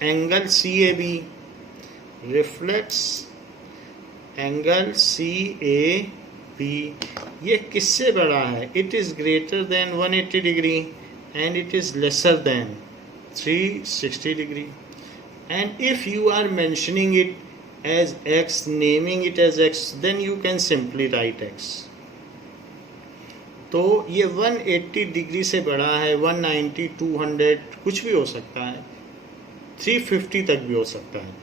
angle CAB, reflex angle CAB। ये किससे बड़ा है? It is greater than 180 degree and it is lesser than 360 degree. And if you are mentioning it as x, naming it as x, then you can simply write x। तो ये 180 degree से बड़ा है, 190, 200 कुछ भी हो सकता है, 350 तक भी हो सकता है,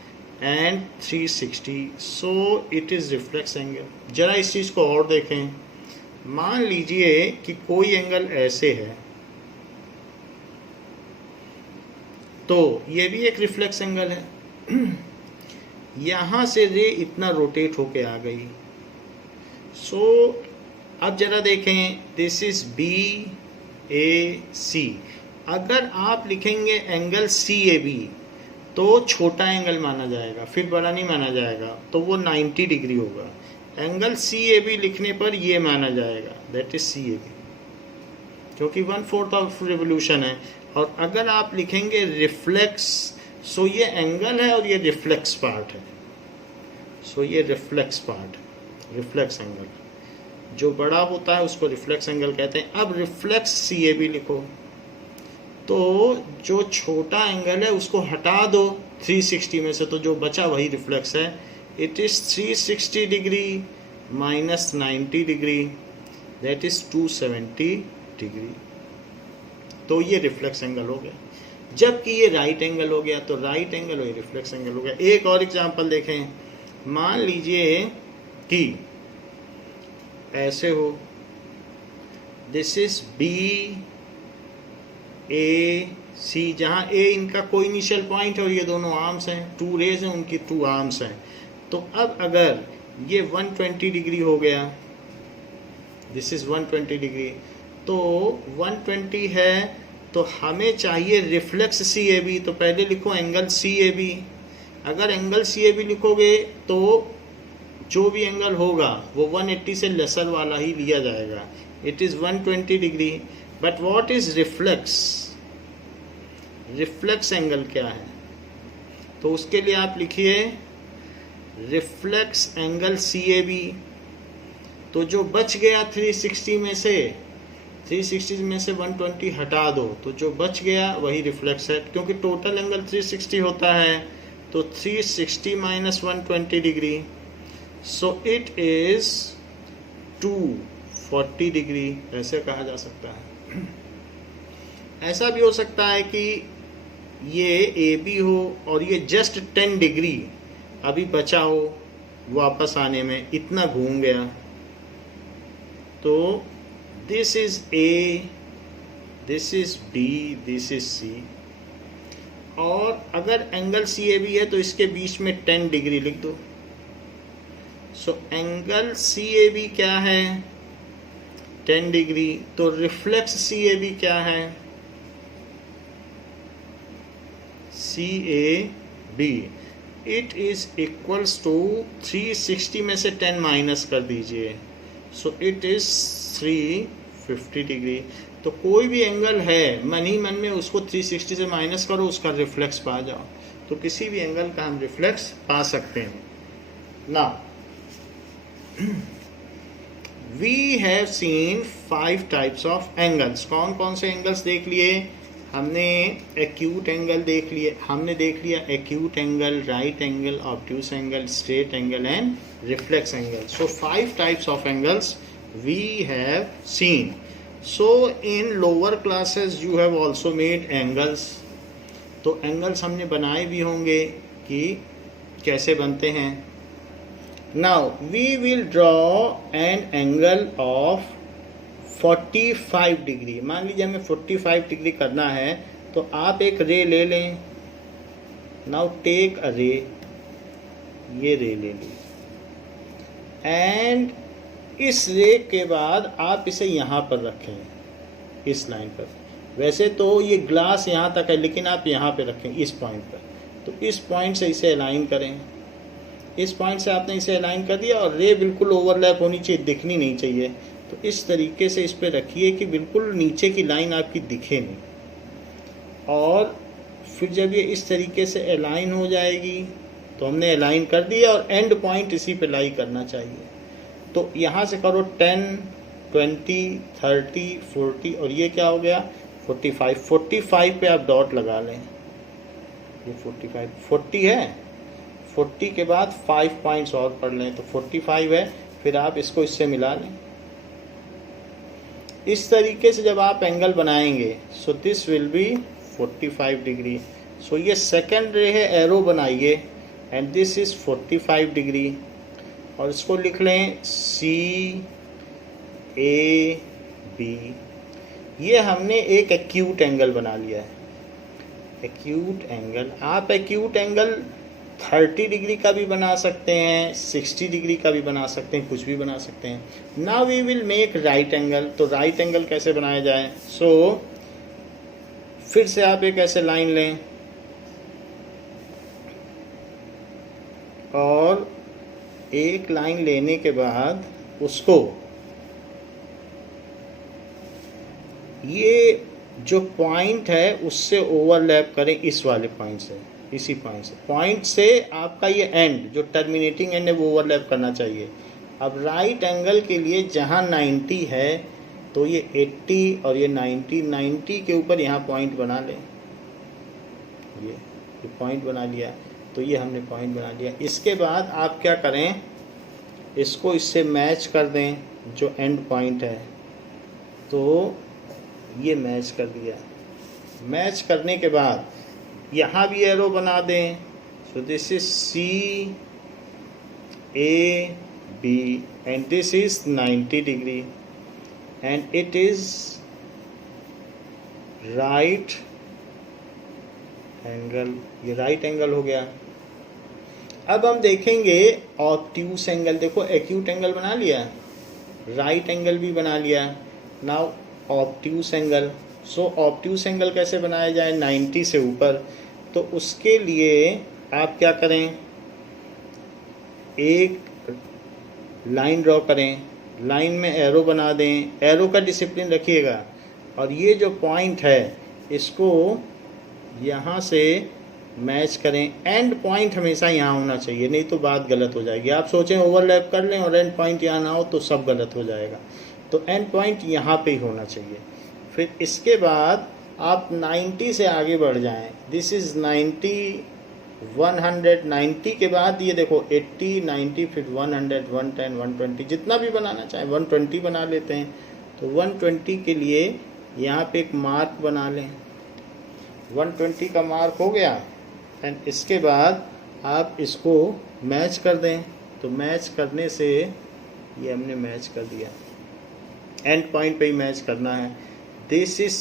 and 360। So it is reflex angle. जरा इस चीज़ को और देखें। मान लीजिए कि कोई एंगल ऐसे है, तो ये भी एक रिफ्लेक्स एंगल है। यहाँ से रे इतना रोटेट होके आ गई। सो अब जरा देखें, दिस इज BAC। अगर आप लिखेंगे एंगल CAB तो छोटा एंगल माना जाएगा, फिर बड़ा नहीं माना जाएगा, तो वो 90 डिग्री होगा। एंगल CAB लिखने पर ये माना जाएगा, दैट इज CAB, क्योंकि 1/4 ऑफ रिवोल्यूशन है। और अगर आप लिखेंगे रिफ्लेक्स, सो ये एंगल है और ये रिफ्लेक्स पार्ट है, सो ये रिफ्लेक्स पार्ट, रिफ्लेक्स एंगल जो बड़ा होता है उसको रिफ्लेक्स एंगल कहते हैं। अब रिफ्लेक्स CAB लिखो, तो जो छोटा एंगल है उसको हटा दो 360 में से, तो जो बचा वही रिफ्लेक्स है। It is 360 degree minus 90 degree, that is 270 degree. तो ये रिफ्लेक्स एंगल हो गया। जबकि ये राइट एंगल हो गया, तो राइट एंगल और रिफ्लेक्स एंगल हो गया। एक और एग्जांपल देखें। मान लीजिए कि ऐसे हो, दिस इज BAC, जहाँ A इनका कोई इनिशियल पॉइंट है और ये दोनों आर्म्स हैं, टू रेज हैं, उनकी टू आर्म्स हैं। तो अब अगर ये 120 डिग्री हो गया, दिस इज 120 डिग्री, तो 120 है तो हमें चाहिए रिफ्लेक्स CAB। तो पहले लिखो एंगल CAB। अगर एंगल CAB लिखोगे तो जो भी एंगल होगा वो 180 से लेसर वाला ही लिया जाएगा। It is 120 degree. But what is reflex? Reflex angle क्या है? तो उसके लिए आप लिखिए रिफ्लेक्स एंगल CAB। तो जो बच गया 360 में से, 360 में से 120 हटा दो, तो जो बच गया वही रिफ्लेक्स है, क्योंकि टोटल एंगल 360 होता है। तो 360 minus 120 degree, so it is 240 degree, ऐसे कहा जा सकता है। ऐसा भी हो सकता है कि ये AB हो और ये जस्ट 10 डिग्री अभी बचा हो वापस आने में, इतना घूम गया। तो this is A, this is B, this is C। और अगर एंगल CAB है तो इसके बीच में 10 डिग्री लिख दो। सो एंगल CAB क्या है? 10 डिग्री। तो रिफ्लेक्स CAB क्या है? CAB it is equals to 360 में से 10 माइनस कर दीजिए, सो इट इज 350 डिग्री। तो कोई भी एंगल है, मन ही मन में उसको 360 से माइनस करो, उसका रिफ्लेक्स पा जाओ। तो किसी भी एंगल का हम रिफ्लेक्स पा सकते हैं ना। We have seen 5 types of angles. कौन कौन से एंगल्स देख लिए हमने एक्यूट एंगल देख लिया, हमने देख लिया acute angle, right angle, obtuse angle, straight angle and reflex angle. So 5 types of angles we have seen. So in lower classes you have also made angles. तो एंगल्स हमने बनाए भी होंगे कि कैसे बनते हैं. Now we will draw an angle of 45 degree. मान लीजिए हमें 45 डिग्री करना है, तो आप एक रे ले लें. नाउ टेक अ रे, ये रे ले ली, एंड इस रे के बाद आप इसे यहाँ पर रखें, इस लाइन पर. वैसे तो ये ग्लास यहाँ तक है, लेकिन आप यहाँ पे रखें इस पॉइंट पर. तो इस पॉइंट से इसे अलाइन करें. इस पॉइंट से आपने इसे अलाइन कर दिया और रे बिल्कुल ओवरलैप होनी चाहिए, दिखनी नहीं चाहिए. तो इस तरीके से इस पे रखिए कि बिल्कुल नीचे की लाइन आपकी दिखे नहीं. और फिर जब ये इस तरीके से अलाइन हो जाएगी, तो हमने अलाइन कर दिया और एंड पॉइंट इसी पे लाई करना चाहिए. तो यहाँ से करो 10, 20, 30, 40 और ये क्या हो गया 45. 45 पे आप डॉट लगा लें. ये 40 है. 40 के बाद 5 पॉइंट्स और पढ़ लें, तो 45 है. फिर आप इसको इससे मिला लें. इस तरीके से जब आप एंगल बनाएंगे, so this will be 45 degree. So ये सेकंड रे है, एरो बनाइए, एंड दिस इज 45 डिग्री. और इसको लिख लें CAB. ये हमने एक एक्यूट एंगल बना लिया है. एक्यूट एंगल, आप एक्यूट एंगल 30 डिग्री का भी बना सकते हैं, 60 डिग्री का भी बना सकते हैं, कुछ भी बना सकते हैं. Now we will make right angle. तो राइट एंगल कैसे बनाया जाए? सो फिर से आप एक ऐसे लाइन लें और एक लाइन लेने के बाद उसको ये जो पॉइंट है उससे ओवरलैप करें, इस वाले पॉइंट से, इसी पॉइंट से आपका ये एंड जो टर्मिनेटिंग एंड है वो ओवरलैप करना चाहिए. अब राइट एंगल के लिए जहाँ 90 है, तो ये 80 और ये 90 के ऊपर यहाँ पॉइंट बना लें. ये पॉइंट बना लिया. तो ये हमने पॉइंट बना लिया. इसके बाद आप क्या करें, इसको इससे मैच कर दें जो एंड पॉइंट है. तो ये मैच कर दिया. मैच करने के बाद यहाँ भी एरो बना दें. So this is CAB and this is 90 degree and it is right angle. ये राइट एंगल हो गया. अब हम देखेंगे ऑब्ट्यूस एंगल. देखो एक्यूट एंगल बना लिया, राइट एंगल भी बना लिया. Now obtuse angle. So obtuse angle कैसे बनाया जाए 90 से ऊपर? तो उसके लिए आप क्या करें, एक लाइन ड्रॉ करें, लाइन में एरो बना दें. एरो का डिसिप्लिन रखिएगा. और ये जो पॉइंट है इसको यहाँ से मैच करें. एंड पॉइंट हमेशा यहाँ होना चाहिए, नहीं तो बात गलत हो जाएगी. आप सोचें ओवरलैप कर लें और एंड पॉइंट यहाँ ना हो तो सब गलत हो जाएगा. तो एंड पॉइंट यहाँ पे ही होना चाहिए. फिर इसके बाद आप 90 से आगे बढ़ जाएं. दिस इज़ 90, 100, 90 के बाद ये देखो 80, 90, फिर 100, 110, 120, जितना भी बनाना चाहें. 120 बना लेते हैं. तो 120 के लिए यहाँ पे एक मार्क बना लें. 120 का मार्क हो गया. एंड इसके बाद आप इसको मैच कर दें. तो मैच करने से ये हमने मैच कर दिया. एंड पॉइंट पे ही मैच करना है. This is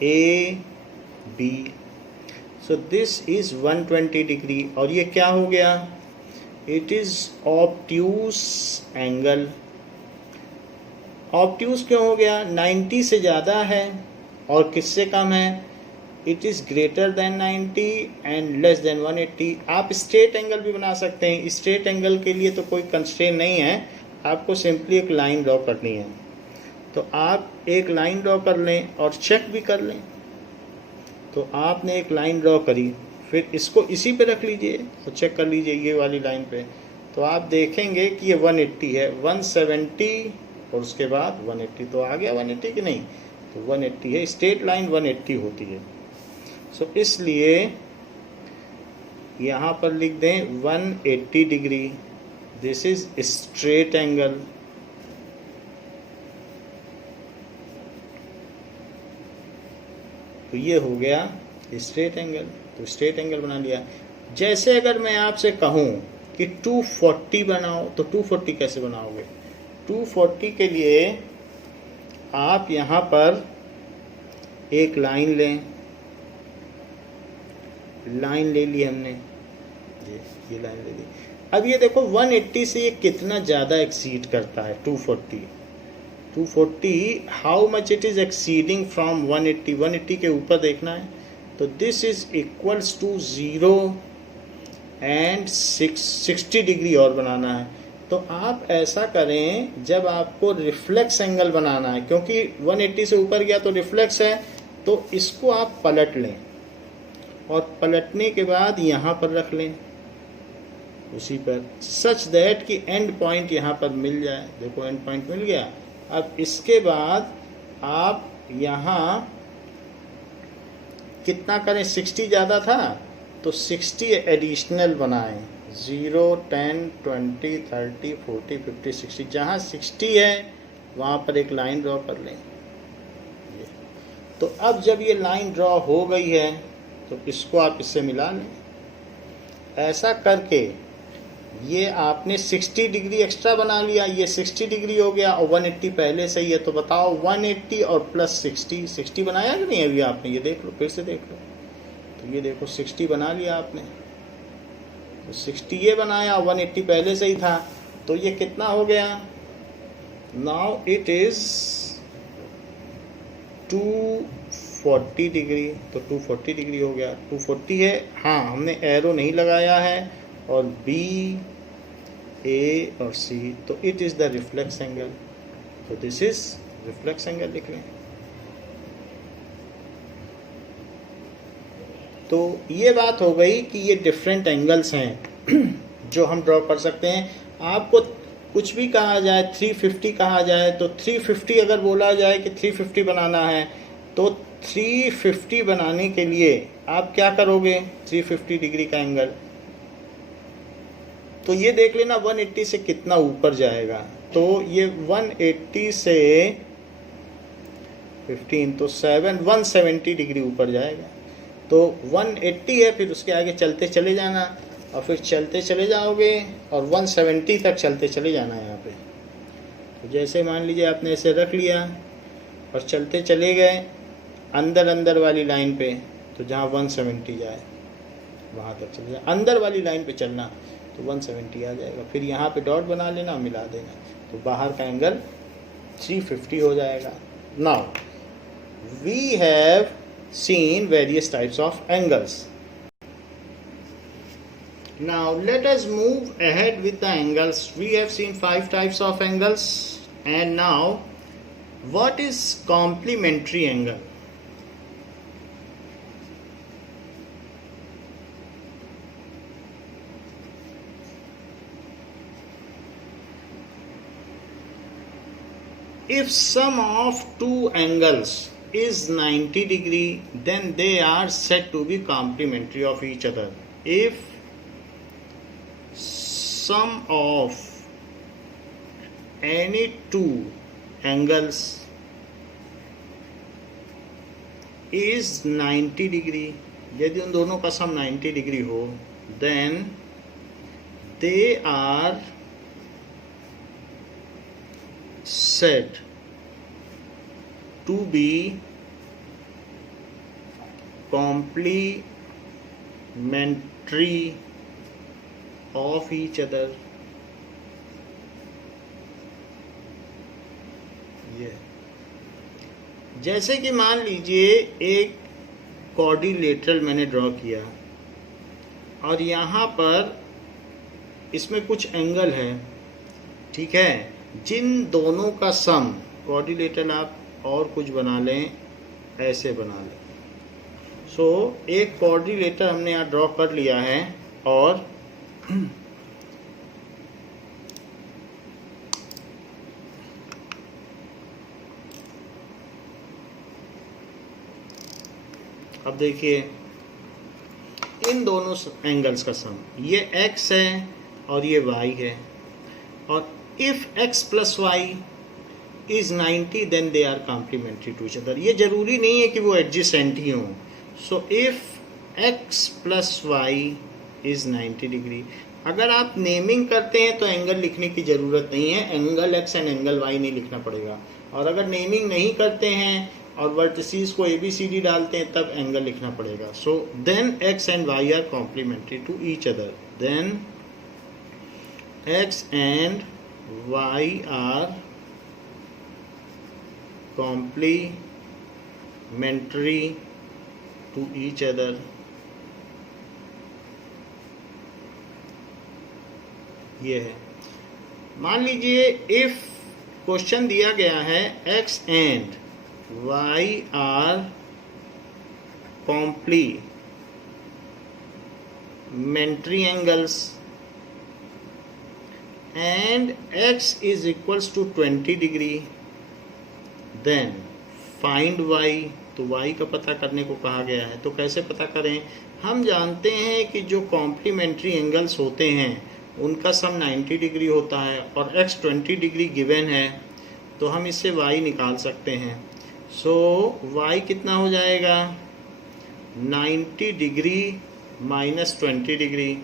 CAB. So this is 120 degree. और ये क्या हो गया, it is obtuse angle. Obtuse क्यों हो गया? 90 से ज़्यादा है और किससे कम है? It is greater than 90 and less than 180. आप स्ट्रेट एंगल भी बना सकते हैं. स्ट्रेट एंगल के लिए तो कोई कंस्ट्रेंट नहीं है, आपको सिंपली एक लाइन ड्रॉ करनी है. तो आप एक लाइन ड्रॉ कर लें और चेक भी कर लें. तो आपने एक लाइन ड्रॉ करी, फिर इसको इसी पे रख लीजिए और चेक कर लीजिए ये वाली लाइन पे. तो आप देखेंगे कि ये 180 है, 170 और उसके बाद 180. तो आ गया 180 कि नहीं? तो 180 है, स्ट्रेट लाइन 180 होती है। सो इसलिए यहाँ पर लिख दें 180 degree, this is straight angle. तो ये हो गया स्ट्रेट एंगल, तो स्ट्रेट एंगल बना लिया। जैसे अगर मैं आपसे कहूँ कि 240 बनाओ, तो 240 कैसे बनाओगे? 240 के लिए आप यहाँ पर एक लाइन लें, लाइन ले ली हमने, ये लाइन ले ली। अब ये देखो 180 से ये कितना ज़्यादा एक्सीड करता है 240 how much it is exceeding from 180 के ऊपर देखना है। तो this is equals to 0 and 60 degree और बनाना है। तो आप ऐसा करें, जब आपको रिफ्लेक्स एंगल बनाना है, क्योंकि 180 से ऊपर गया तो रिफ्लेक्स है, तो इसको आप पलट लें और पलटने के बाद यहाँ पर रख लें उसी पर, सच दैट कि एंड पॉइंट यहाँ पर मिल जाए। देखो एंड पॉइंट मिल गया। अब इसके बाद आप यहाँ कितना करें, 60 ज़्यादा था तो 60 एडिशनल बनाएं, 0, 10, 20, 30, 40, 50, 60। जहाँ 60 है वहाँ पर एक लाइन ड्रॉ कर लें। तो अब जब ये लाइन ड्रॉ हो गई है तो इसको आप इससे मिला लें। ऐसा करके ये आपने 60 डिग्री एक्स्ट्रा बना लिया, ये 60 डिग्री हो गया और 180 पहले से ही है। तो बताओ 180 और प्लस 60 बनाया कि नहीं अभी आपने? ये देख लो, फिर से देख लो। तो ये देखो 60 बना लिया आपने, तो 60 ये बनाया, 180 पहले से ही था, तो ये कितना हो गया? Now it is 240 degree. तो 240 डिग्री हो गया, 240 है। हाँ, हमने एरो नहीं लगाया है, और बी, ए और सी, तो it is the reflex angle. तो दिस इज रिफ्लेक्स एंगल लिख लें। तो ये बात हो गई कि ये डिफरेंट एंगल्स हैं जो हम ड्रॉ कर सकते हैं। आपको कुछ भी कहा जाए, 350 कहा जाए, तो 350 अगर बोला जाए कि 350 बनाना है, तो 350 बनाने के लिए आप क्या करोगे? 350 डिग्री का एंगल, तो ये देख लेना 180 से कितना ऊपर जाएगा। तो ये 180 से 15 तो 170 डिग्री ऊपर जाएगा। तो 180 है, फिर उसके आगे चलते चले जाना, और फिर चलते चले जाओगे और 170 तक चलते चले जाना यहाँ पे। तो जैसे मान लीजिए आपने ऐसे रख लिया और चलते चले गए अंदर वाली लाइन पे, तो जहाँ 170 जाए वहाँ तक चले जाए, अंदर वाली लाइन पे चलना, तो 170 आ जाएगा। फिर यहाँ पे डॉट बना लेना, मिला देना, तो बाहर का एंगल 350 हो जाएगा। Now we have seen various types of angles. Now let us move ahead with the angles. We have seen 5 types of angles, and now what is complementary angle? If sum of two angles is 90 degree, then they are said to be complementary of each other. If sum of any two angles is 90 degree, यदि उन दोनों का सम 90 degree हो, then they are said to be complementary of each other. ये जैसे कि मान लीजिए एक क्वाड्रिलेटरल मैंने ड्रॉ किया, और यहाँ पर इसमें कुछ एंगल है, ठीक है, जिन दोनों का सम, क्वाड्रिलेटरल आप और कुछ बना लें, ऐसे बना लें। सो एक क्वाड्रिलेटर हमने यहाँ ड्रॉ कर लिया है, और अब देखिए इन दोनों एंगल्स का सम, ये x है और ये y है, और इफ x plus y is 90 then they are complementary to each other. ये जरूरी नहीं है कि वो एडजेसेंट ही हों। So if x plus y is 90 degree, अगर आप नेमिंग करते हैं तो एंगल लिखने की ज़रूरत नहीं है, angle x and angle y नहीं लिखना पड़ेगा। और अगर नेमिंग नहीं करते हैं और वर्टिसेस को ABCD डालते हैं तब एंगल लिखना पड़ेगा। So then x and y are complementary to each other, then x and y are complementary to each other. ये है, मान लीजिए इफ क्वेश्चन दिया गया है x and y are complementary angles and x is equals to 20 degree, then find y। तो y का पता करने को कहा गया है, तो कैसे पता करें? हम जानते हैं कि जो कॉम्प्लीमेंट्री एंगल्स होते हैं उनका सम 90 डिग्री होता है और x 20 डिग्री गिवन है, तो हम इससे y निकाल सकते हैं। सो y कितना हो जाएगा? 90 डिग्री माइनस 20 डिग्री,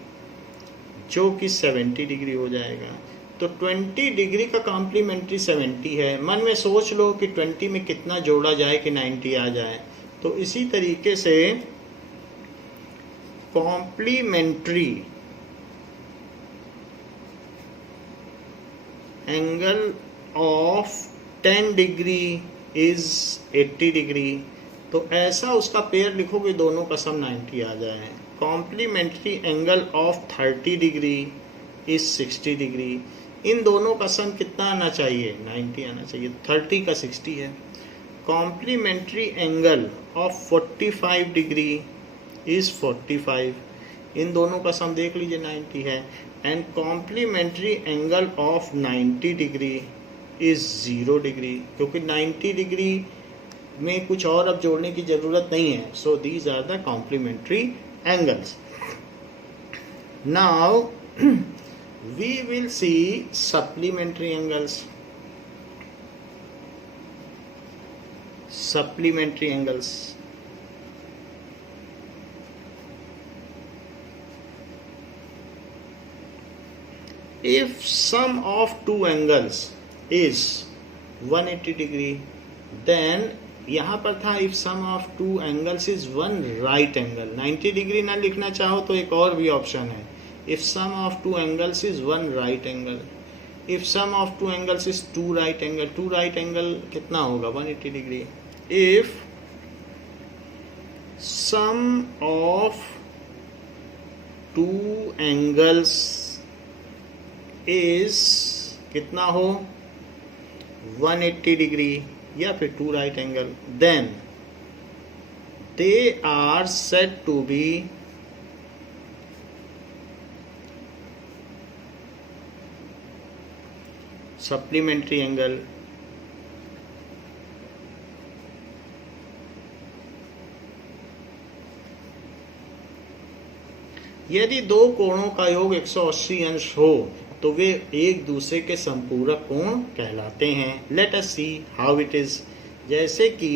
जो कि 70 डिग्री हो जाएगा। तो 20 डिग्री का कॉम्प्लीमेंट्री 70 है। मन में सोच लो कि 20 में कितना जोड़ा जाए कि 90 आ जाए। तो इसी तरीके से complementary angle of 10 degree is 80 degree, तो ऐसा उसका पेयर लिखोगे दोनों का सम 90 आ जाए। Complementary angle of 30 degree is 60 degree, इन दोनों का सम कितना आना चाहिए? 90 आना चाहिए। 30 का 60 है। Complementary angle of 45 degree is 45, इन दोनों का सम देख लीजिए 90 है। And complementary angle of 90 degree is 0 degree, क्योंकि 90 डिग्री में कुछ और अब जोड़ने की जरूरत नहीं है। So these are the complementary angles. Now we will see supplementary angles. Supplementary angles. If sum of two angles is 180 degree, then यहाँ पर था if sum of two angles is one right angle। 90 degree ना लिखना चाहो तो एक और भी ऑप्शन है, if sum of two angles is one right angle, if sum of two angles is two right angle, two right angle कितना होगा? 180 degree. if sum of two angles is कितना हो? 180 डिग्री या फिर two right angle, then they are said to be supplementary angle। यदि दो कोणों का योग 180 अंश हो तो वे एक दूसरे के संपूरक कोण कहलाते हैं। Let us see how it is. जैसे कि